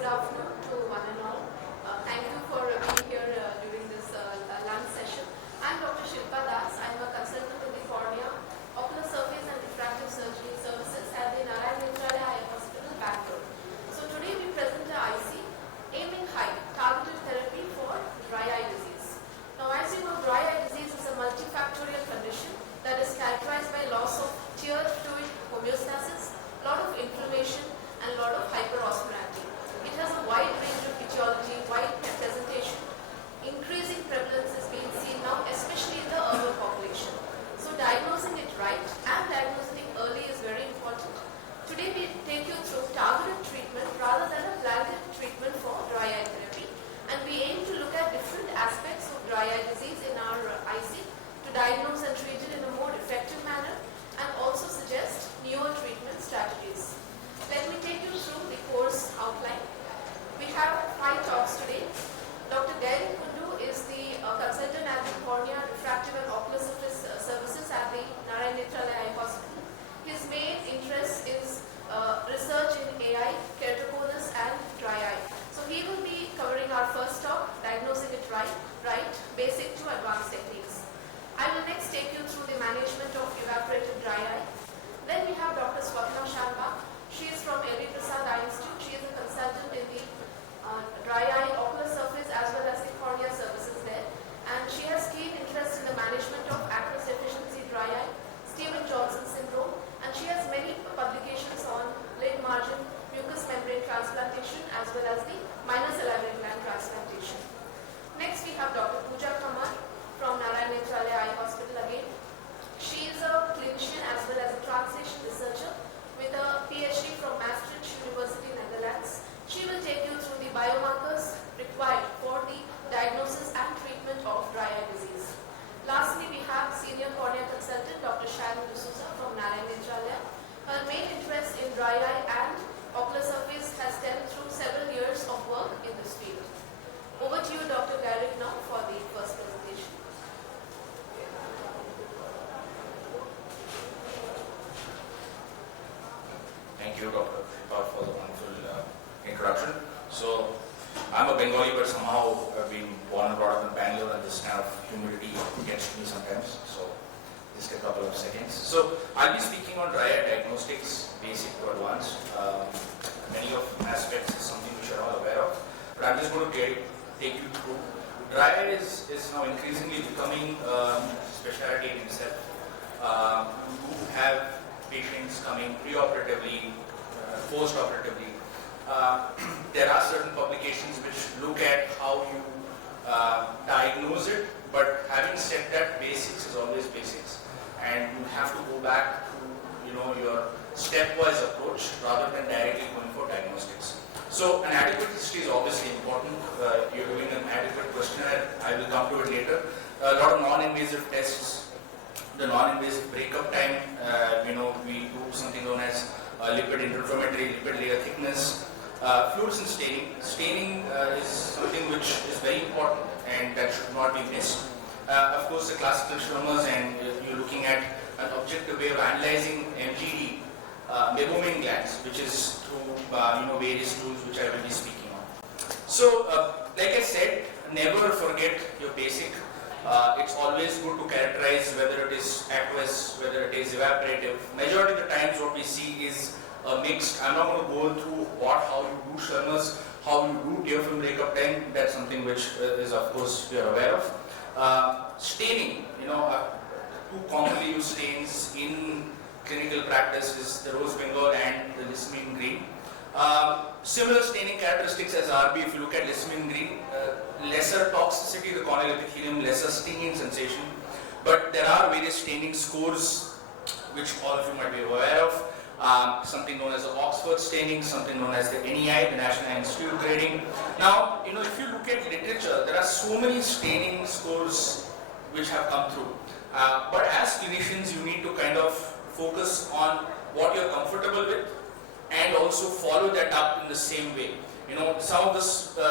good afternoon to one and all. Thank you for being here during this lunch session. I'm Dr. Shilpa. I'm a consultant in the cornea, ocular surface and refractive surgery services at the Eye Hospital, Bangalore. So today we present a IC aiming high, targeted therapy for dry eye disease. Now as you know, dry eye disease is a multifactorial condition that is characterized by loss of tear fluid homeostasis, lot of inflammation and lot of hyperosmolality. It has a wide range of etiology, wide presentation. Increasing prevalence is being seen now, especially in the urban population. So diagnosing it right and diagnosing it early is very important. Today we take you through targeted treatment rather than a blanket treatment for dry eye therapy, and we aim to look at different aspects of dry eye disease in our IC to diagnose and treat it in a more effective manner and also suggest newer treatment strategies. Let me take you through the course outline. We have 5 talks today. Dr. Gary Kundu is the consultant at the Cornea, Refractive and Ocular Surface Services at the Eye Hospital. His main interest is research in AI, keratoconus and dry eye. So he will be covering our first talk, diagnosing it right, basic to advanced techniques. I will next take you through the management of evaporative dry eye. Then we have Dr. Dr.Shilpa. She is from L.V. Prasad Eye Institute. She is a consultant in the dry eye, ocular surface as well as the cornea services there. And she has keen interest in the management of aqueous deficiency dry eye, Stevens-Johnson syndrome, and she has many publications on lid margin, mucous membrane transplantation as well as the minor salivary gland transplantation. Next we have Dr. Pooja Kamar from Eye Hospital again. She is a clinician as well as a translation researcher with a PhD from Maastricht University, Netherlands. She will take you through the biomarkers required for the diagnosis and treatment of dry eye disease. Lastly, we have senior cornea consultant Dr. Sharon D'Souza from Eye. Her main interest in dry eye and ocular surface has stemmed through several years of work in this field. Over to you, Dr. Garrick, now for the first presentation. Thank you, Dr. Shilpa, for the wonderful introduction. So, I'm a Bengali, but somehow I've been born and brought up in Bangalore, and this kind of humidity gets to me sometimes. So, just a couple of seconds. So, I'll be speaking on dry eye diagnostics, basic to advanced. Many of aspects is something which you're all aware of, but I'm just going to take you through. Dry eye is now increasingly becoming a specialty in itself. We do have patients coming pre-operatively, post-operatively. There are certain publications which look at how you diagnose it, but having said that, basics is always basics, and you have to go back to your stepwise approach rather than directly going for diagnostics. So an adequate history is obviously important. You're doing an adequate questionnaire. I will come to it later. A lot of non-invasive tests. The non-invasive breakup time, we do something known as lipid interferometry, lipid layer thickness, fluorescent staining. Staining is something which is very important and that should not be missed. Of course, the classical Schirmers, and you're looking at an objective way of analyzing MGD, meibomian glands, which is through various tools which I will be speaking on. So, like I said, never forget your basic. It's always good to characterize whether it is aqueous, whether it is evaporative. Majority of the times what we see is a mixed. I'm not going to go through how you do Schirmers, how you do tear film breakup time. That's something which is of course we are aware of. Staining, two commonly used stains in clinical practice is the rose bengal and the lissamine green. Similar staining characteristics as RB. If you look at lissamine green, lesser toxicity to the corneal epithelium, lesser stinging sensation, but there are various staining scores which all of you might be aware of. Something known as the Oxford staining, something known as the NEI, the National Eye Institute grading. Now, if you look at literature, there are so many staining scores which have come through. But as clinicians, you need to kind of focus on what you're comfortable with and also follow that up in the same way. Some of the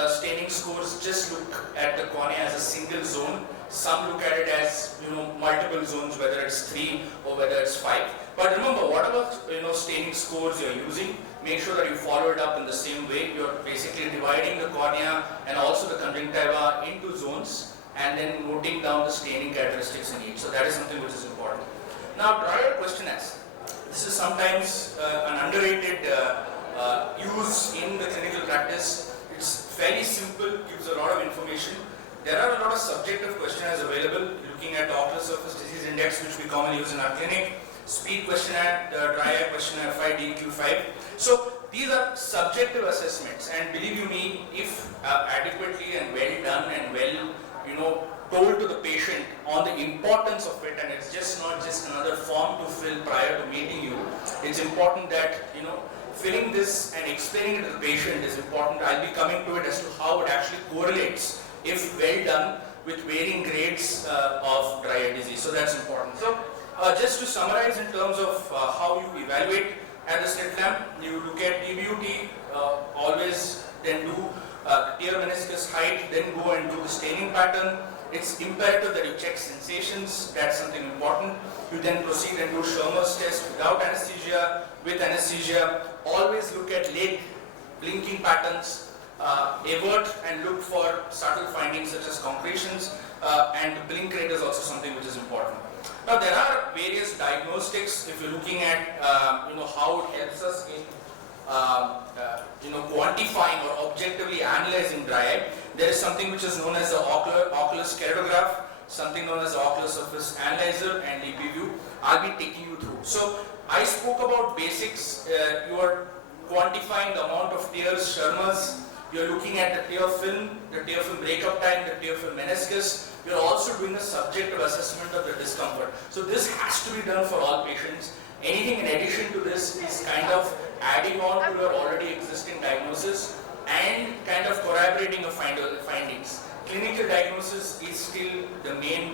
staining scores just look at the cornea as a single zone. Some look at it as multiple zones, whether it's 3 or whether it's 5. But remember, whatever staining scores you're using, make sure that you follow it up in the same way. You're basically dividing the cornea and also the conjunctiva into zones and then noting down the staining characteristics in each. So that is something which is important. Now, dry eye questionnaires. This is sometimes an underrated use in the clinical practice. It's fairly simple, gives a lot of information. There are a lot of subjective questionnaires available, looking at the ocular surface disease index, which we commonly use in our clinic, speed questionnaire, the dry eye questionnaire 5, DQ5. So these are subjective assessments, and believe you me, if adequately and well done and well, told to the patient on the importance of it, and it's just not just another form to fill prior to meeting you. It's important that, filling this and explaining it to the patient is important. I'll be coming to it as to how it actually correlates, if well done, with varying grades of dry eye disease. So that's important. So just to summarize in terms of how you evaluate at the slit lamp, you look at DBUT, always then do tear meniscus height, then go and do the staining pattern. It's imperative that you check sensations, that's something important. You then proceed and do Schirmer's test without anesthesia, with anesthesia. Always look at lid blinking patterns, avert and look for subtle findings such as concretions, and the blink rate is also something which is important. Now there are various diagnostics if you're looking at how it helps us in quantifying or objectively analyzing dry eye. There is something which is known as the ocular skeratograph, something known as the ocular surface analyzer, and EPView. I'll be taking you through. So I spoke about basics. You are quantifying the amount of tears, Schirmer's. You're looking at the tear film breakup time, the tear film meniscus. You're also doing a subjective assessment of the discomfort. So this has to be done for all patients. Anything in addition to this is kind of adding on to your already existing diagnosis and kind of corroborating your findings. Clinical diagnosis is still the main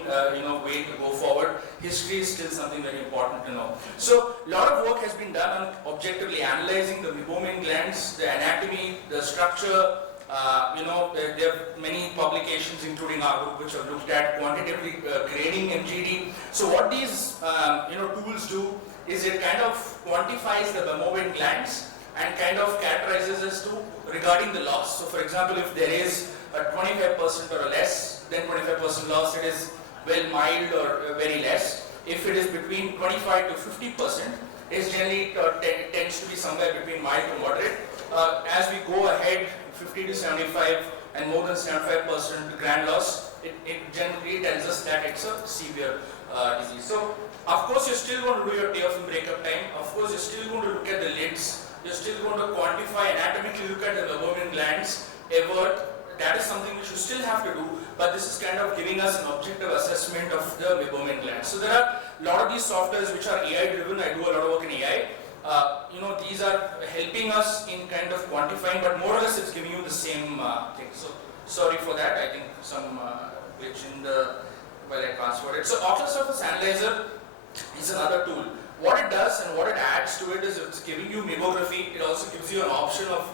way to go forward. History is still something very important to know. So a lot of work has been done on objectively analyzing the meibomian glands, the anatomy, the structure. There are many publications, including our group, which have looked at quantitatively grading MGD. So what these tools do is it kind of quantifies the meibomian glands and kind of characterizes as to regarding the loss. So for example, if there is a 25% or less, then 25% loss, it is well mild or very less. If it is between 25 to 50%, it generally tends to be somewhere between mild to moderate. As we go ahead, 50 to 75 and more than 75% grand loss, it generally tells us that it's a severe disease. So of course you're still going to do your tear film breakup time. Of course you're still going to look at the lids. You're still going to quantify, anatomically look at the meibomian glands, avert. That is something which you still have to do, but this is kind of giving us an objective assessment of the meibomian glands. So there are a lot of these softwares which are AI driven. I do a lot of work in AI. These are helping us in kind of quantifying, but more or less it's giving you the same thing. So sorry for that. I think some glitch in the while I transferred it. So ocular surface analyzer is another tool. What it does and what it adds to it is it's giving you meibography. It also gives you an option of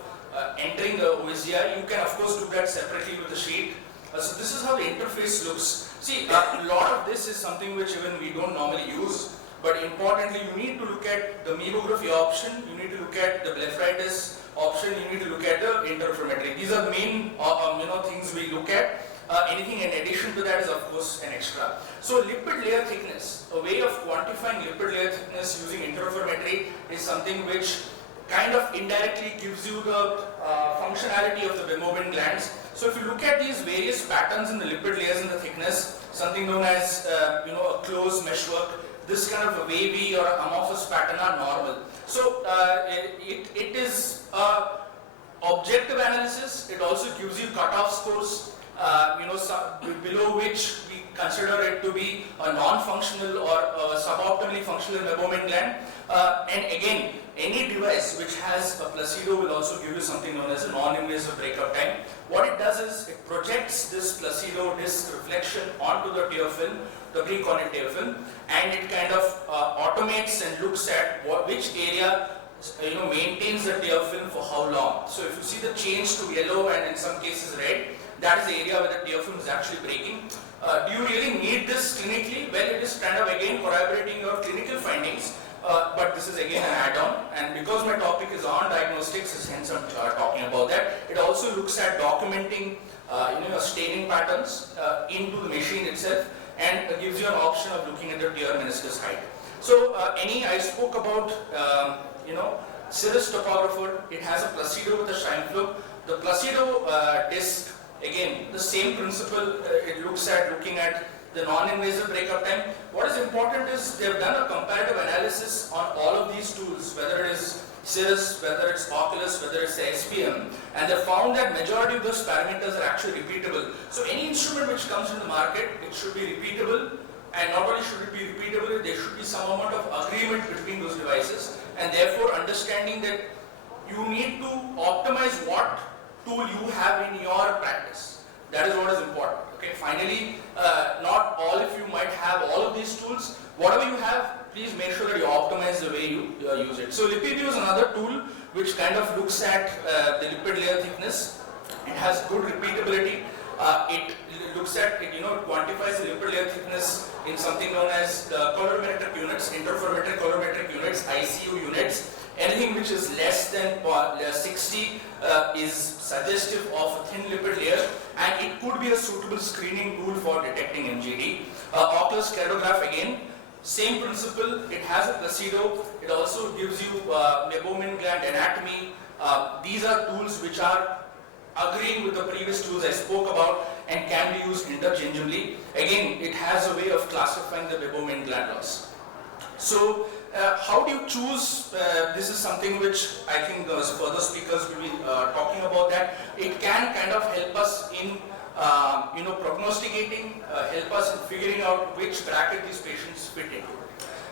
entering the OSDI. You can of course do that separately with the sheet. So this is how the interface looks. See, a lot of this is something which even we don't normally use, but importantly you need to look at the meibography option, you need to look at the blepharitis option, you need to look at the interferometry. These are the main things we look at. Anything in addition to that is of course an extra. So lipid layer thickness, a way of quantifying lipid layer thickness using interferometry is something which kind of indirectly gives you the functionality of the meibomian glands. So if you look at these various patterns in the lipid layers and the thickness, something known as a closed meshwork, this kind of a wavy or amorphous pattern are normal. So it is objective analysis. It also gives you cutoff scores. Below which we consider it to be a non-functional or suboptimally functional meibomian gland. And again, any device which has a placido will also give you something known as a non-invasive breakup time. What it does is it projects this placido disc reflection onto the tear film, the precorneal tear film, and it kind of automates and looks at which area maintains the tear film for how long. So if you see the change to yellow and in some cases red, that is the area where the tear film is actually breaking. Do you really need this clinically? Well, it is kind of again corroborating your clinical findings, but this is again an add-on, and because my topic is on diagnostics, hence I'm talking about that. It also looks at documenting staining patterns into the machine itself, and gives you an option of looking at the tear meniscus height. So I spoke about Cirrus topographer. It has a Placido with a shine flow. The Placido disc, again, the same principle. It looking at the non-invasive breakup time. What is important is they have done a comparative analysis on all of these tools, whether it is Cirrus, whether it's Oculus, whether it's the SPM, and they found that majority of those parameters are actually repeatable. So any instrument which comes in the market, it should be repeatable, and not only should it be repeatable, there should be some amount of agreement between those devices, and therefore understanding that you need to optimize what tool you have in your practice. That is what is important. Okay. Finally, not all of you might have all of these tools. Whatever you have, please make sure that you optimize the way you use it. So LipidView is another tool which kind of looks at the lipid layer thickness. It has good repeatability. It looks at, it quantifies the lipid layer thickness in something known as the colorimetric units, interferometric colorimetric units, ICU units. Anything which is less than 60 is suggestive of a thin lipid layer, and it could be a suitable screening tool for detecting MGD. Oculus keratograph, again, same principle. It has a Placido. It also gives you meibomian gland anatomy. These are tools which are agreeing with the previous tools I spoke about and can be used interchangeably. Again, it has a way of classifying the meibomian gland loss. So, how do you choose? This is something which I think further speakers will be talking about that. It can kind of help us in prognosticating, help us in figuring out which bracket these patients fit into.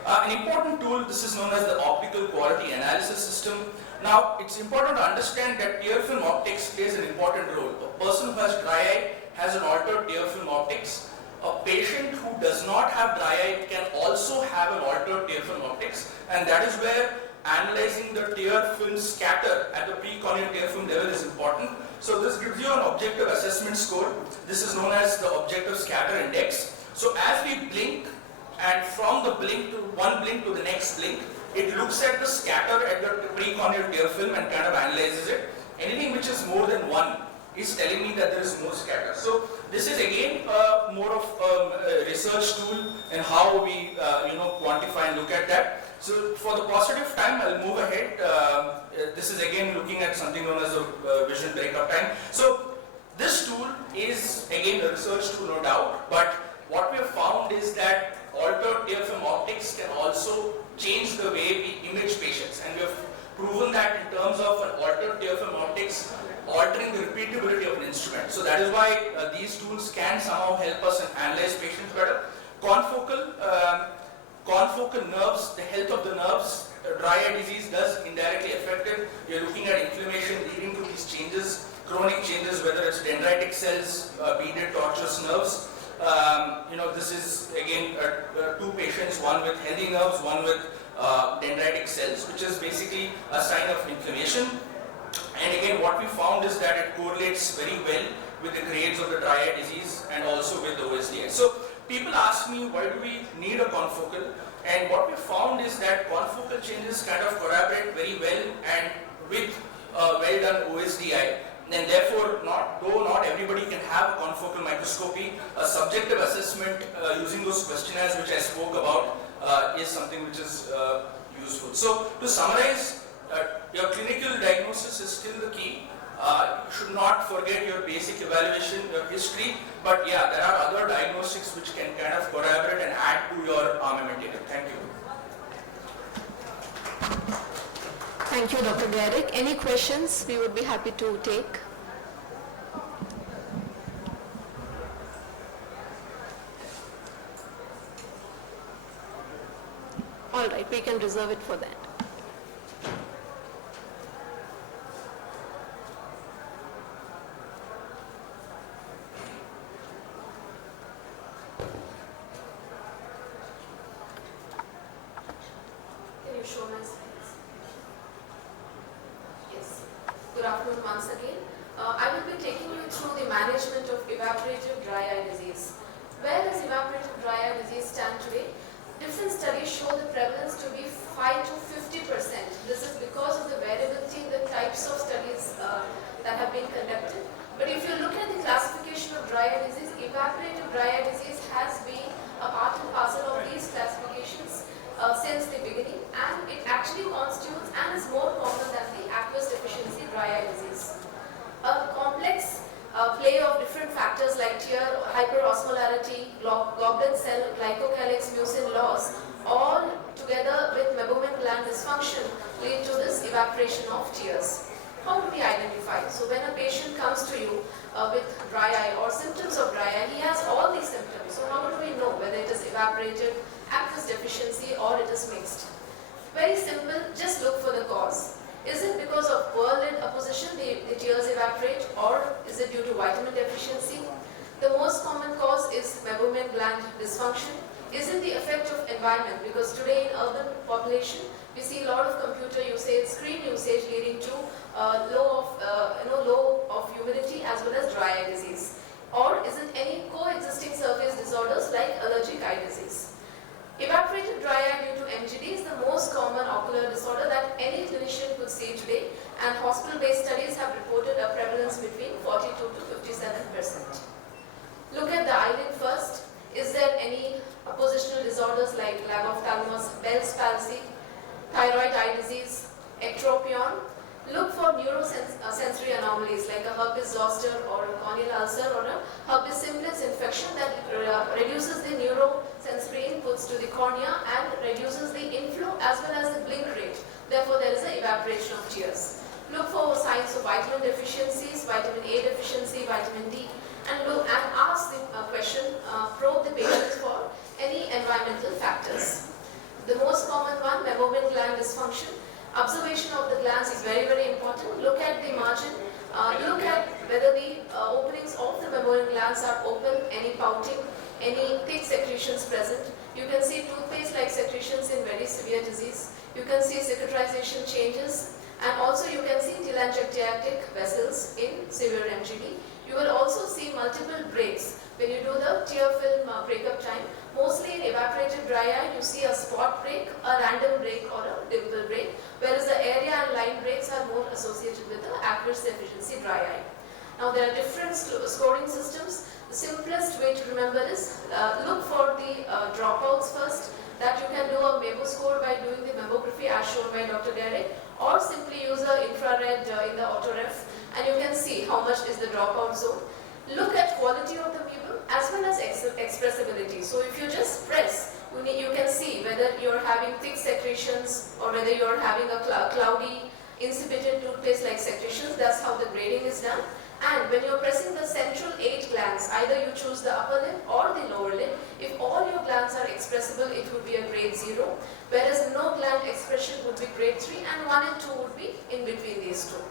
An important tool, this is known as the optical quality analysis system. Now, it's important to understand that tear film optics plays an important role. A person who has dry eye has an altered tear film optics. A patient who does not have dry eye can also have an altered tear film optics, and that is where analyzing the tear film scatter at the precorneal tear film level is important. So this gives you an objective assessment score. This is known as the objective scatter index. So as we blink, and from the blink to one blink to the next blink, it looks at the scatter at the precorneal tear film and kind of analyzes it. Anything which is more than 1 is telling me that there is no scatter. So this is again more of a research tool and how we quantify and look at that. So for the paucity of time, I'll move ahead. This is again looking at something known as the vision breakup time. So this tool is again a research tool, no doubt, but what we have found is that altered tear film optics can also change the way we image patients, and we have proven that in terms of an altered tear film optics altering the repeatability of an instrument. So that is why these tools can somehow help us analyze patients better. Confocal nerves, the health of the nerves, dry eye disease does indirectly affect it. You're looking at inflammation leading to these changes, chronic changes, whether it's dendritic cells, beaded tortuous nerves. This is again 2 patients, one with healthy nerves, one with dendritic cells, which is basically a sign of inflammation. And again, what we found is that it correlates very well with the grades of the dry eye disease and also with the OSDI. So people ask me, why do we need a confocal? And what we found is that confocal changes kind of corroborate very well and with well done OSDI. And therefore, though not everybody can have a confocal microscopy, a subjective assessment using those questionnaires which I spoke about is something which is useful. So to summarize, your clinical diagnosis is still the key. You should not forget your basic evaluation, your history, but yeah, there are other diagnostics which can kind of corroborate and add to your armamentarium. Thank you. Thank you, Dr. Garrick. Any questions we would be happy to take? All right, we can reserve it for that. Can you show my slides? Yes. Good afternoon once again. I will be taking you through the management of evaporative dry eye disease. Where does evaporative dry eye disease stand today? different studies show the prevalence to be 5 to 50%. This is because of the variability in the types of studies that have been conducted. But if you look at the classification of dry eye disease, evaporative dry eye disease has been a part and parcel of these classifications since the beginning, and it actually constitutes and is more common than the aqueous deficiency dry eye disease. A complex play of different factors like tear, hyperosmolarity, goblet cell, glycocalyx, mucin loss, all together with meibomian gland dysfunction lead to this evaporation of tears. How do we identify? So when a patient comes to you with dry eye or symptoms of dry eye, he has all these symptoms. So how do we know whether it is evaporative, aqueous deficiency, or it is mixed? Very simple, just look for the cause. Is it because of poor lid apposition the tears evaporate, or is it due to vitamin deficiency? The most common cause is meibomian gland dysfunction. Is it the effect of environment? Because today in urban population we see a lot of computer usage, screen usage leading to low of humidity as well as dry eye disease. Or is it any coexisting surface disorders like allergic eye disease? Evaporative dry eye due to MGD is the most common ocular disorder that any clinician could see today, and hospital-based studies have reported a prevalence between 42 to 57%. Look at the eyelid first. Is there any positional disorders like lagophthalmos, Bell's palsy, thyroid eye disease, ectropion? Look for neurosensory anomalies like a herpes zoster or a corneal ulcer or a herpes simplex infection that reduces the neurosensory inputs to the cornea and reduces the inflow as well as the blink rate. Therefore, there is an evaporation of tears. Look for signs of vitamin deficiencies, vitamin A deficiency, vitamin D, and ask the question, probe the patients for any environmental factors. The most common one, meibomian gland dysfunction. Observation of the glands is very, very important. Look at the margin. Look at whether the openings of the meibomian glands are open, any pouting, any thick secretions present. You can see toothpaste-like secretions in very severe disease. You can see cicatrization changes, and also you can see telangiectatic vessels in severe MGD. You will also see multiple breaks when you do the tear film breakup time. Mostly in evaporative dry eye, you see a spot break, a random break, or a dimple break, whereas the area and line breaks are more associated with the aqueous deficiency dry eye. Now there are different scoring systems. The simplest way to remember is look for the dropouts first. That you can do a Meibo score by doing the mammography as shown by Dr. Derek, or simply use an infrared in the autoref, and you can see how much is the dropout zone. Look at quality of the Meibo as well as expressibility. So if you just press, you can see whether you're having thick secretions or whether you're having a cloudy, insipid toothpaste-like secretions. That's how the grading is done. And when you're pressing the central 8 glands, either you choose the upper lid or the lower lid. If all your glands are expressible, it would be a grade 0, whereas no gland expression would be grade 3, and 1 and 2 would be in between these two.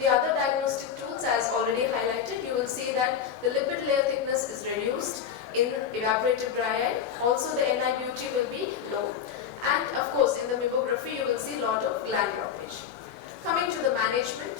The other diagnostic tools, as already highlighted, you will see that the lipid layer thickness is reduced in evaporative dry eye. Also the NIBUT will be low. And of course in the mammography you will see a lot of gland blockage. Coming to the management,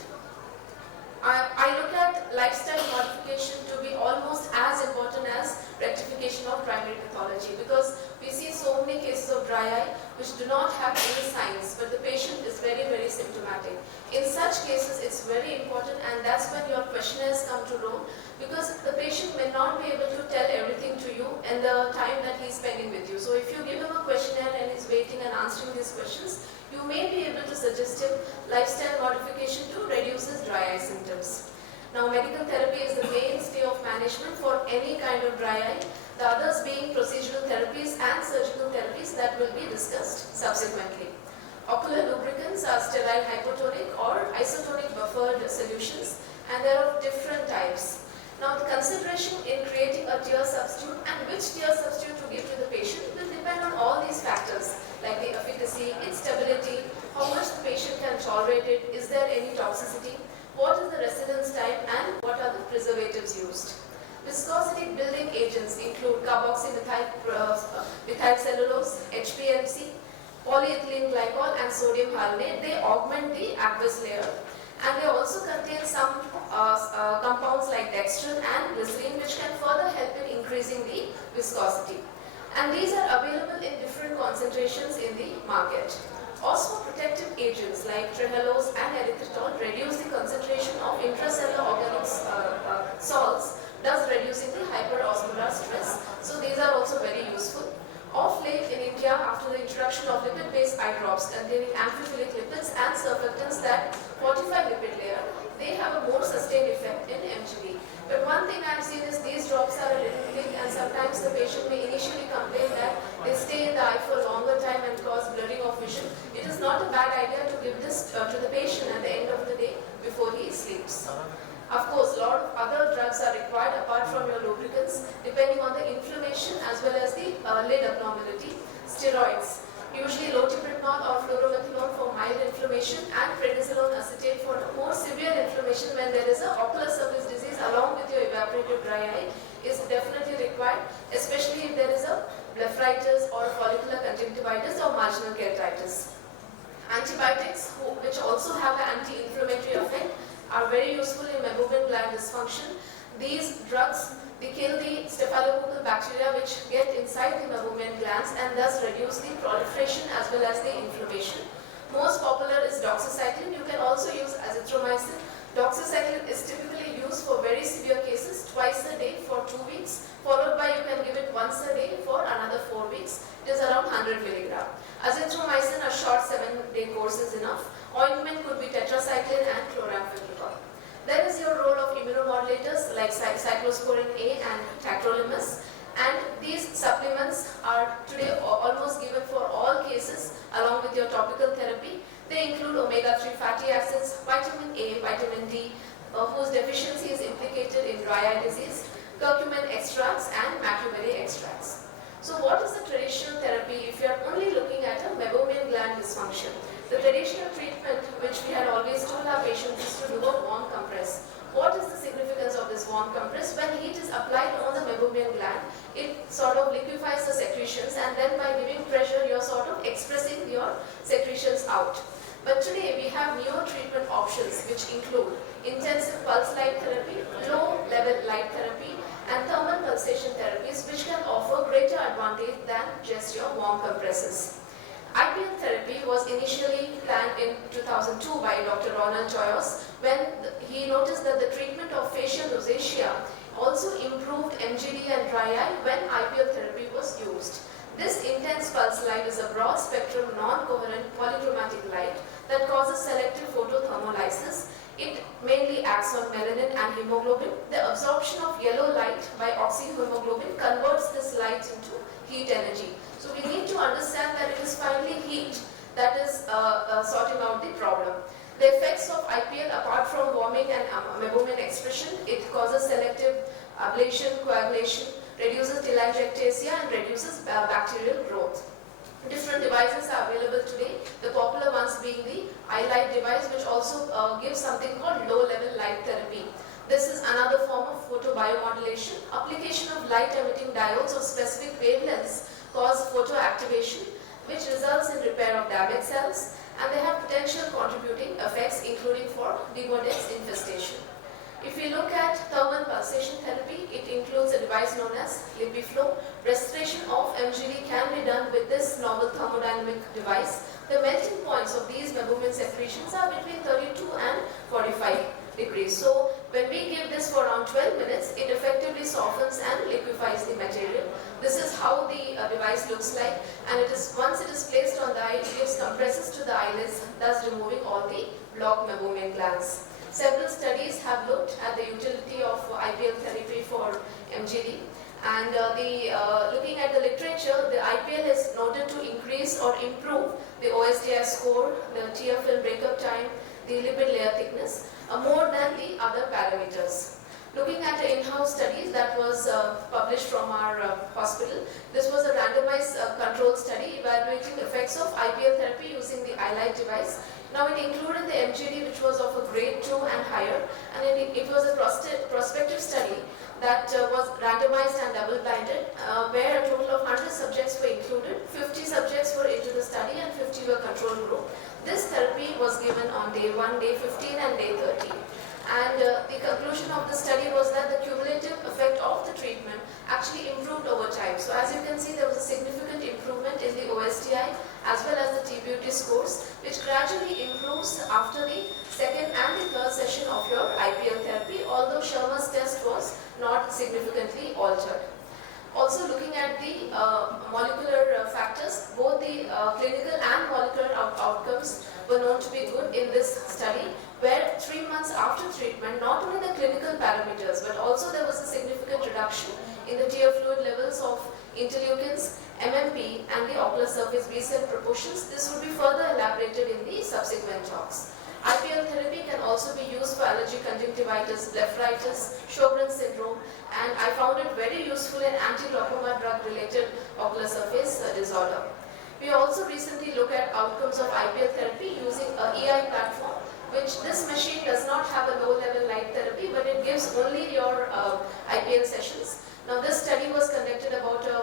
I look at lifestyle modification to be almost as important as rectification of primary pathology, because we see so many cases of dry eye which do not have any signs, but the patient is very, very symptomatic. In such cases, it's very important, and that's when your questionnaires come to role, because the patient may not be able to tell everything to you in the time that he's spending with you. So if you give him a questionnaire and he's waiting and answering these questions, you may be able to suggest him lifestyle modification to reduce his dry eye symptoms. Now, medical therapy is the mainstay of management for any kind of dry eye, the others being procedural therapies and surgical therapies that will be discussed subsequently. Ocular lubricants are sterile hypotonic or isotonic buffered solutions, and there are different types. Now, the consideration in creating a tear substitute and which tear substitute to give to the patient will depend on all these factors, like the efficacy, its stability, how much the patient can tolerate it, is there any toxicity, what is the residence type, and what are the preservatives used. Viscosity building agents include carboxymethyl cellulose, HPLC, polyethylene glycol, and sodium hyaluronate. They augment the aqueous layer, and they also contain some compounds like dextrin and glycerin, which can further help in increasing the viscosity. and these are available in different concentrations in the market. Osmoprotective agents like trehalose and erythritol reduce the concentration of intracellular organic salts, thus reducing the hyperosmolar stress. So these are also very useful. Of late in India, after the introduction of lipid-based eye drops containing amphiphilic lipids and surfactants that fortify lipid layer, they have a more sustained effect in MGD. But one thing I've seen is these drops are a little thick, and sometimes the patient may initially complain that they stay in the eye for a longer time and cause blurring of vision. It is not a bad idea to give this to the patient at the end of the day before he sleeps. Of course, a lot of other drugs are required apart from your lubricants, depending on the inflammation as well as the lid abnormality. Steroids, usually loteprednol or fluoromethanol for mild inflammation, and prednisolone acetate for more severe inflammation when there is a ocular surface disease along with your evaporative dry eye, is definitely required, especially if there is a blepharitis or follicular conjunctivitis or marginal keratitis. Antibiotics, which also have an anti-inflammatory effect, are very useful in meibomian gland dysfunction. These drugs, they kill the staphylococcal bacteria which get inside the meibomian glands and thus reduce the proliferation as well as the inflammation. Most popular is doxycycline. You can also use azithromycin. Doxycycline is typically used for very severe cases twice a day for 2 weeks, followed by you can give it once a day for another 4 weeks. It is around 100 milligram. Azithromycin, a short 7-day course is enough. Ointment could be tetracycline and chloramphenicol. There is your role of immunomodulators like cyclosporin A and tacrolimus, and these supplements are today almost given for all cases along with your topical therapy. They include omega-3 fatty acids, vitamin A, vitamin D, whose deficiency is implicated in dry eye disease, curcumin extracts and macuberry extracts. So what is the traditional therapy if you are only looking at a meibomian gland dysfunction? The traditional treatment which we had always told our patients is to do a warm compress. What is the significance of this warm compress? When heat is applied on the meibomian gland, it sort of liquefies the secretions, and then by giving pressure you are sort of expressing your secretions out. But today we have newer treatment options which include intensive pulse light therapy, low level light therapy, and thermal pulsation therapies which can offer greater advantage than just your warm compresses. IPL therapy was initially planned in 2002 by Dr. Ronald Joyos when he noticed that the treatment of facial rosacea also improved MGD and dry eye when IPL therapy was used. This intense pulse light is a broad spectrum non-coherent polychromatic light that causes selective photothermolysis. It mainly acts on melanin and hemoglobin. The absorption of yellow light by oxyhemoglobin converts this light into heat energy. So we need to understand that it is finally heat that is sorting out the problem. The effects of IPL, apart from warming and meibomian expression, it causes selective ablation, coagulation, reduces telangiectasia and reduces bacterial growth. Different devices are available today, the popular ones being the iLight device, which also gives something called low-level light therapy. This is another form of photobiomodulation. Application of light-emitting diodes of specific wavelengths cause photoactivation, which results in repair of damaged cells, and they have potential contributing effects including for Demodex infestation. If we look at thermal pulsation therapy, it includes a device known as LipiFlow. Restoration of MGD can be done with this novel thermodynamic device. The melting points of these meibomian secretions are between 32 and 45 degrees. So when we give this for around 12 minutes, it effectively softens and liquefies the material. This is how the device looks like, and it is once it is placed on the eye, it gives compresses to the eyelids, thus removing all the blocked meibomian glands. Several studies have looked at the utility of IPL therapy for MGD, and looking at the literature, the IPL is noted to increase or improve the OSDI score, the tear film breakup time, the lipid layer thickness, more than the other parameters. Looking at the in-house studies that was published from our hospital, this was a randomized controlled study evaluating the effects of IPL therapy using the iLight device. Now it included the MGD, which was of a grade 2 and higher, and it was a prospective study that was randomized and double-blinded, where a total of 100 subjects were included. 50 subjects were into the study and 50 were control group. This therapy was given on day 1, day 15 and day 30. And the conclusion of the study was that the cumulative effect of the treatment actually improved over time. So as you can see, there was a significant improvement in the OSDI as well as the TBUT scores, which gradually improves after the second and the third session of your IPL therapy, although Sherman's test was not significantly altered. Also looking at the molecular factors, both the clinical and molecular outcomes were known to be good in this study, where 3 months after treatment, not only the clinical parameters, but also there was a significant reduction in the tear fluid levels of interleukins, MMP and the ocular surface B cell proportions. This would be further elaborated in the subsequent talks. IPL therapy can also be used for allergic conjunctivitis, blepharitis, Sjogren's syndrome, and I found it very useful in anti-glaucoma drug-related ocular surface disorder. We also recently looked at outcomes of IPL therapy using a EI platform, which this machine does not have a low-level light therapy, but it gives only your IPL sessions. Now this study was conducted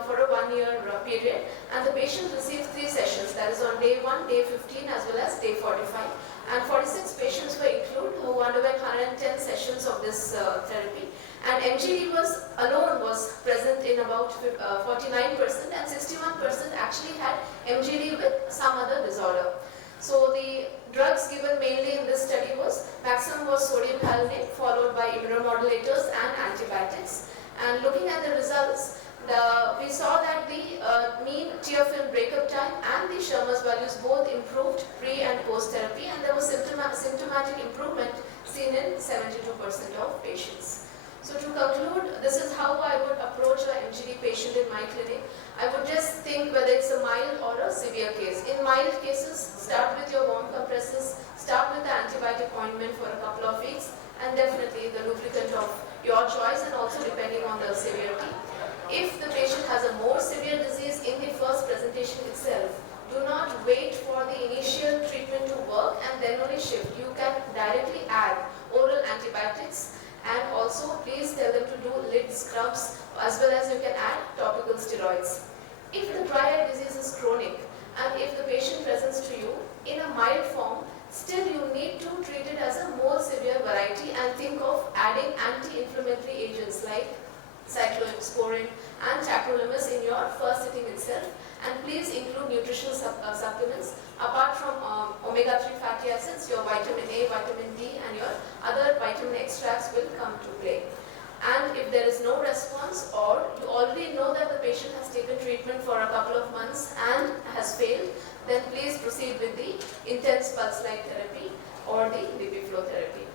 for a 1-year period, and the patient received 3 sessions, that is on day 1, day 15 as well as day 45. And 46 patients were included who underwent 110 sessions of this therapy. And MGD alone was present in about 49%, and 61% actually had MGD with some other disorder. So the drugs given mainly in this study maximum was sodium hyaluronate, followed by immunomodulators and antibiotics. And looking at the results, we saw that the mean tear film breakup time and the Sherman's values both improved pre and post therapy, and there was symptomatic improvement seen in 72% of patients. So to conclude, this is how I would approach an MGD patient in my clinic. I would just think whether it's a mild or a severe case. In mild cases, start with your warm compresses, start with the antibiotic ointment for a couple of weeks, and definitely the lubricant of your choice, and also depending on the severity. If the patient has a more severe disease in the first presentation itself, do not wait for the initial treatment to work and then only shift. You can directly add oral antibiotics, and also please tell them to do lid scrubs, as well as you can add topical steroids. If the dry eye disease is chronic and if the patient presents to you in a mild form, still you need to treat it as a more severe variety and think of adding anti-inflammatory agents like cyclosporin and tacrolimus in your first sitting itself, and please include nutritional supplements apart from omega-3 fatty acids. Your vitamin A, vitamin D and your other vitamin extracts will come to play. And if there is no response, or you already know that the patient has taken treatment for a couple of months and has failed, then please proceed with the intense pulse light therapy or the lipid flow therapy.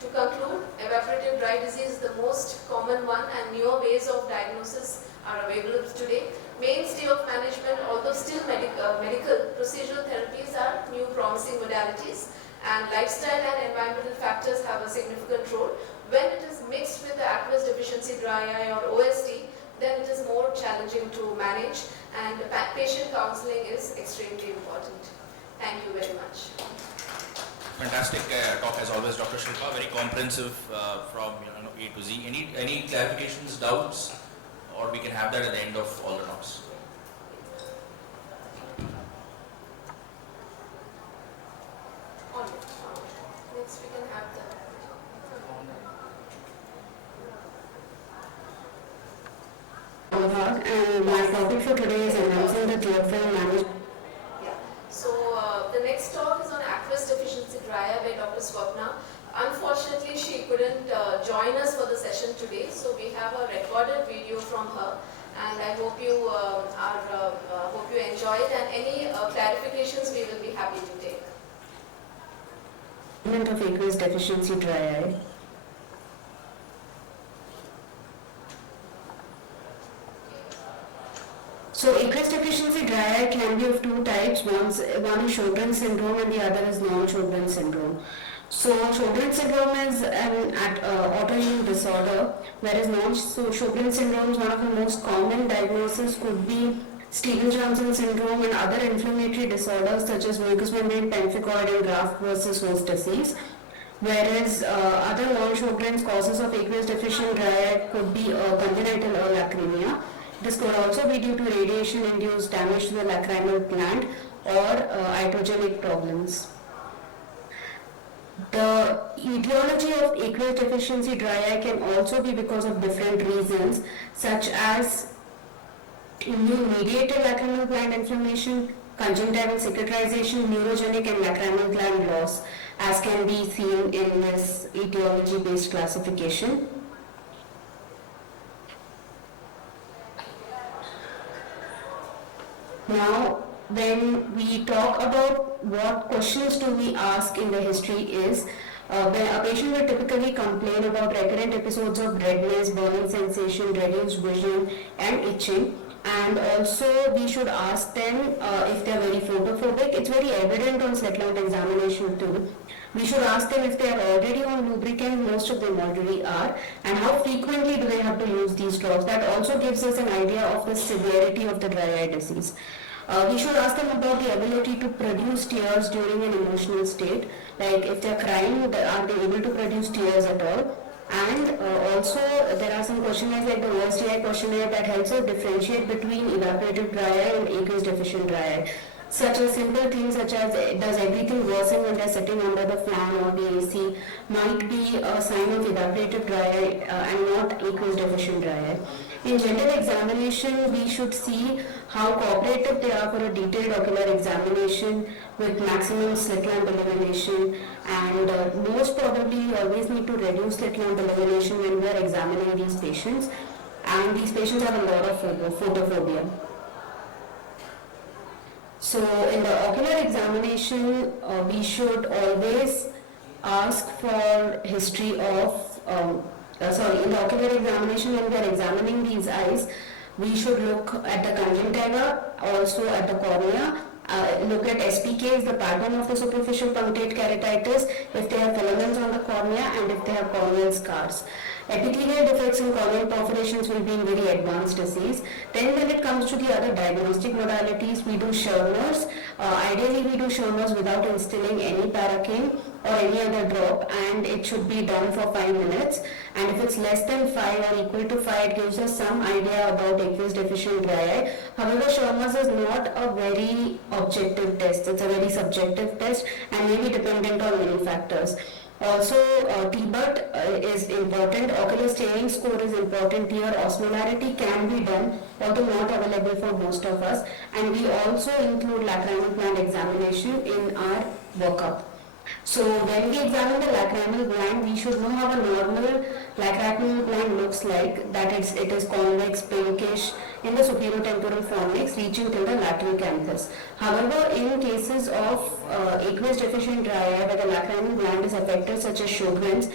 To conclude, evaporative dry disease is the most common one, and newer ways of diagnosis are available today. Mainstay of management, although still medical, procedural therapies are new promising modalities, and lifestyle and environmental factors have a significant role. When it is mixed with the aqueous deficiency dry eye or OSD, then it is more challenging to manage, and patient counseling is extremely important. Thank you very much. Fantastic talk as always, Dr. Shilpa. Very comprehensive from A to Z. Any clarifications, doubts, or we can have that at the end of all the talks. Next we can have the. And my topic for today is enhancing the tear film management. So the next talk is on aqueous deficiency dry eye by Dr. Swapna. Unfortunately, she couldn't join us for the session today, so we have a recorded video from her, and I hope you hope you enjoy it, and any clarifications we will be happy to take. Treatment of aqueous deficiency dry eye. So aqueous deficiency dry eye can be of 2 types. One is Sjogren's syndrome and the other is non-Sjogren's syndrome. So Sjogren's syndrome is an autoimmune disorder, whereas Sjogren's syndrome is one of the most common diagnoses. Could be Stevens-Johnson syndrome and other inflammatory disorders such as mucous membrane pemphigoid and graft versus host disease. Whereas other non-Sjogren's causes of aqueous deficient dry eye could be congenital lacrimia. This could also be due to radiation-induced damage to the lacrimal gland or iatrogenic problems. The etiology of aqueous deficiency dry eye can also be because of different reasons, such as immune-mediated lacrimal gland inflammation, conjunctival cicatrization, neurogenic and lacrimal gland loss, as can be seen in this etiology-based classification. Now, when we talk about what questions do we ask in the history is, when a patient will typically complain about recurrent episodes of redness, burning sensation, reduced vision and itching, and also we should ask them if they are very photophobic. It's very evident on slit lamp examination too. We should ask them if they are already on lubricant, most of them already are, and how frequently do they have to use these drops. That also gives us an idea of the severity of the dry eye disease. We should ask them about the ability to produce tears during an emotional state, like if they are crying, are they able to produce tears at all? And also there are some questionnaires like the OSDI questionnaire that helps us differentiate between evaporative dry eye and aqueous deficient dry eye. Such as simple things such as does everything worsen when they're sitting under the fan or the AC might be a sign of evaporative dry eye and not aqueous deficient dry eye. In general examination, we should see how cooperative they are for a detailed ocular examination with maximum slit lamp illumination, and most probably you always need to reduce slit lamp illumination when we are examining these patients, and these patients have a lot of photophobia. So in the ocular examination, we should always ask for history of, in the ocular examination when we are examining these eyes, we should look at the conjunctiva, also at the cornea, look at SPK, the pattern of the superficial punctate keratitis, if they have filaments on the cornea and if they have corneal scars. Epithelial defects and corneal perforations will be in very advanced disease. Then when it comes to the other diagnostic modalities, we do Schirmer's. Ideally we do Schirmer's without instilling any paracaine or any other drop, and it should be done for 5 minutes. And if it's less than 5 or equal to 5, it gives us some idea about aqueous deficient dry eye. However, Schirmer's is not a very objective test. It's a very subjective test and may be dependent on many factors. Also, TBUT is important, ocular staining score is important here, osmolarity can be done, although not available for most of us, and we also include lacrimal gland examination in our workup. So when we examine the lacrimal gland, we should know how a normal lacrimal gland looks like, that it is convex, pinkish in the superior temporal fornix reaching till the lateral canthus. However, in cases of aqueous deficient dry eye where the lacrimal gland is affected, such as Sjogren's,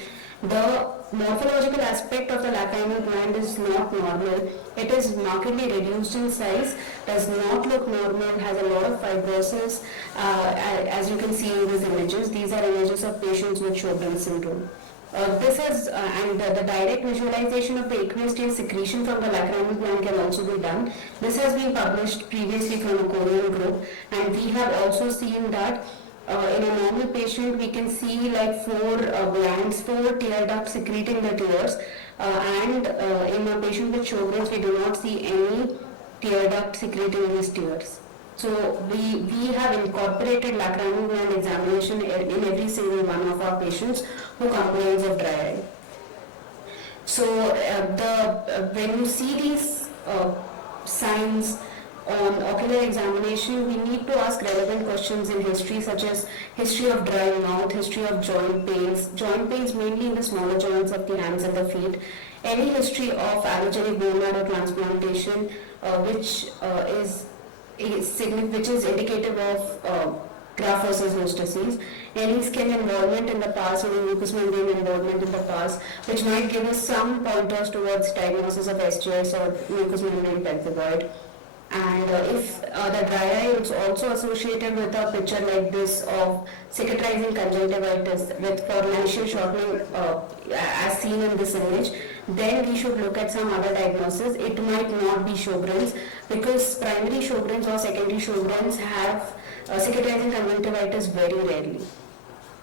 the morphological aspect of the lacrimal gland is not normal. It is markedly reduced in size, does not look normal, has a lot of fibrosis, as you can see in these images. These are images of patients with Sjogren's syndrome. This is the direct visualization of the aqueous tear secretion from the lacrimal gland can also be done. This has been published previously from a Korean group, and we have also seen that in a normal patient we can see like 4 glands, 4 tear ducts secreting the tears, and in a patient with Sjogren's we do not see any tear duct secreting these tears. So we have incorporated lacrimal gland examination in every single one of our patients who complains of dry eye. So when you see these signs on ocular examination, we need to ask relevant questions in history, such as history of dry mouth, history of joint pains mainly in the smaller joints of the hands and the feet, any history of allogenic bone marrow transplantation, which is indicative of graft versus host disease, any skin involvement in the past, any mucous membrane involvement in the past, which might give us some pointers towards diagnosis of SJS or mucous membrane pemphigoid. And if the dry eye is also associated with a picture like this of cicatrizing conjunctivitis with fornicial shortening as seen in this image, then we should look at some other diagnosis. It might not be Sjogren's, because primary Sjogren's or secondary Sjogren's have cicatrizing conjunctivitis very rarely.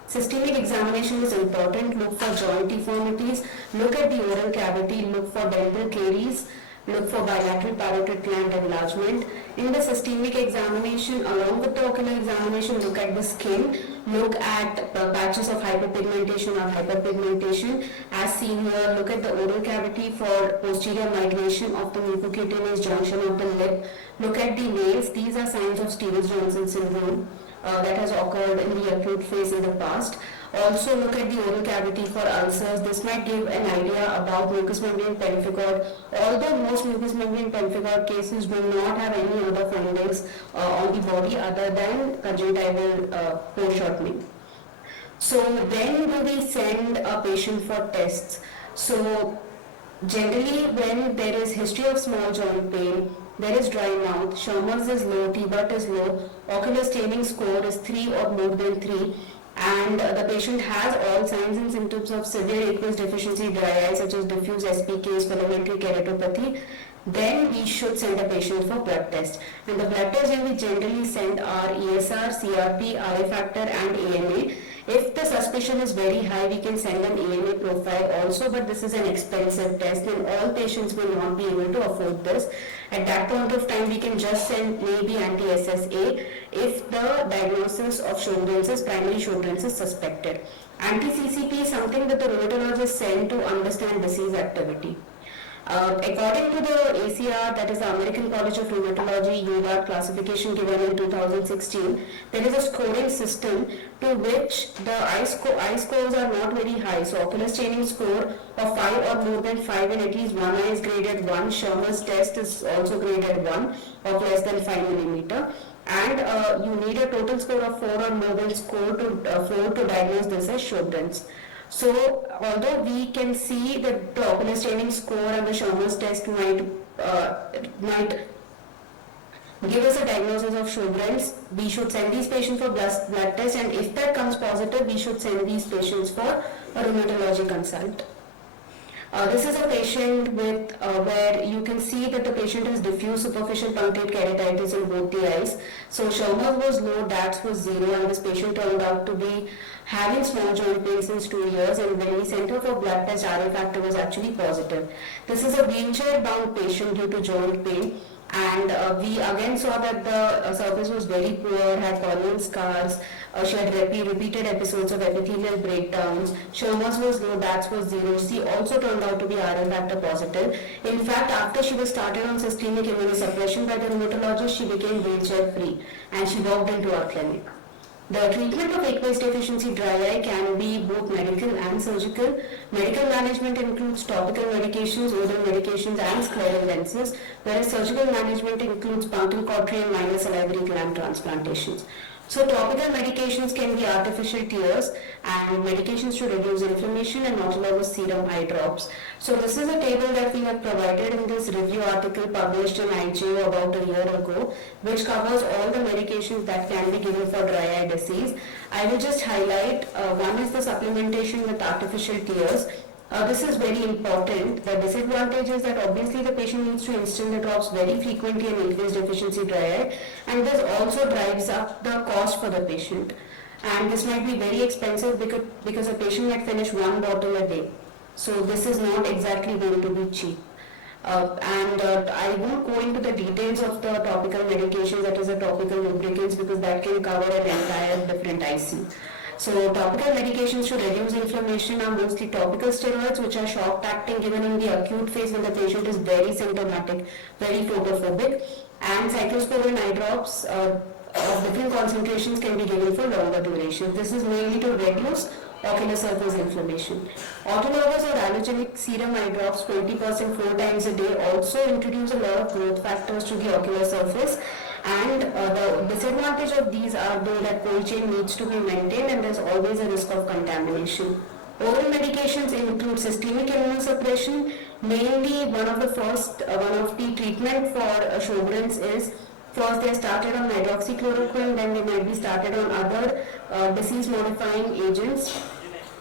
Systemic examination is important. Look for joint deformities, look at the oral cavity, look for dental caries, look for bilateral parotid gland enlargement. In the systemic examination, along with the ocular examination, look at the skin, look at patches of hyperpigmentation or hyperpigmentation. As seen here, look at the oral cavity for posterior migration of the mucocutaneous junction of the lip. Look at the nails. These are signs of Stevens-Johnson syndrome that has occurred in the acute phase in the past. Also look at the oral cavity for ulcers. This might give an idea about mucous membrane pemphigoid. Although most mucous membrane pemphigoid cases do not have any other findings on the body other than conjunctival foreshortening. So when do we send a patient for tests? So generally when there is history of small joint pain, there is dry mouth, Schirmer's is low, T-BUT is low, ocular staining score is 3 or more than 3, and the patient has all signs and symptoms of severe aqueous deficiency dry eye such as diffuse SPKs, filamentary keratopathy, then we should send a patient for blood test. And the blood tests we generally send are ESR, CRP, RA factor and ANA. If the suspicion is very high, we can send an ANA profile also, but this is an expensive test and all patients will not be able to afford this. At that point of time, we can just send maybe anti-SSA if the diagnosis of Sjogren's, primary Sjogren's is suspected. Anti-CCP is something that the rheumatologist send to understand disease activity. According to the ACR, that is the American College of Rheumatology UGARD classification given in 2016, there is a scoring system to which the eye scores are not very high. So ocular staining score of 5 or more than 5 and at least one eye is graded 1. Schirmer's test is also graded 1 of less than 5 millimeter. And you need a total score of 4 or more than 4 to diagnose this as Sjogren's. So, although we can see that the ocular staining score and the Schirmer's test might give us a diagnosis of Sjogren's, we should send these patients for blood test, and if that comes positive, we should send these patients for a rheumatology consult. This is a patient with where you can see that the patient has diffuse superficial punctate keratitis in both the eyes. So Schirmer's was low, DATS was 0, and this patient turned out to be having small joint pain since 2 years, and when we sent her for blood test, RA factor was actually positive. This is a wheelchair bound patient due to joint pain, and we again saw that the surface was very poor, had corneal scars, she had repeated episodes of epithelial breakdowns. Schirmer's was low, DATS was 0. She also turned out to be RA factor positive. In fact, after she was started on systemic immunosuppression by the rheumatologist, she became wheelchair free and she walked into our clinic. The treatment of aqueous deficiency dry eye can be both medical and surgical. Medical management includes topical medications, oral medications and scleral lenses, whereas surgical management includes punctal cautery and minor salivary gland transplantations. So topical medications can be artificial tears and medications to reduce inflammation and autologous serum eye drops. So this is a table that we have provided in this review article published in ICO about a year ago, which covers all the medications that can be given for dry eye disease. I will just highlight one is the supplementation with artificial tears. This is very important. The disadvantage is that obviously the patient needs to instill the drops very frequently in aqueous deficiency dry eye, and this also drives up the cost for the patient. And this might be very expensive because a patient might finish 1 bottle a day. So this is not exactly going to be cheap. I won't go into the details of the topical medications, that is the topical lubricants, because that can cover an entire different IC. So topical medications to reduce inflammation are mostly topical steroids, which are shock-acting given in the acute phase when the patient is very symptomatic, very photophobic, and cyclosporin eye drops of different concentrations can be given for longer duration. This is mainly to reduce ocular surface inflammation. Autologous or allogenic serum eye drops 20% 4 times a day also introduce a lot of growth factors to the ocular surface. And the disadvantage of these are though that cold chain needs to be maintained and there's always a risk of contamination. Oral medications include systemic immunosuppression. Mainly one of the treatment for Sjogren's is first they are started on hydroxychloroquine, then they might be started on other disease modifying agents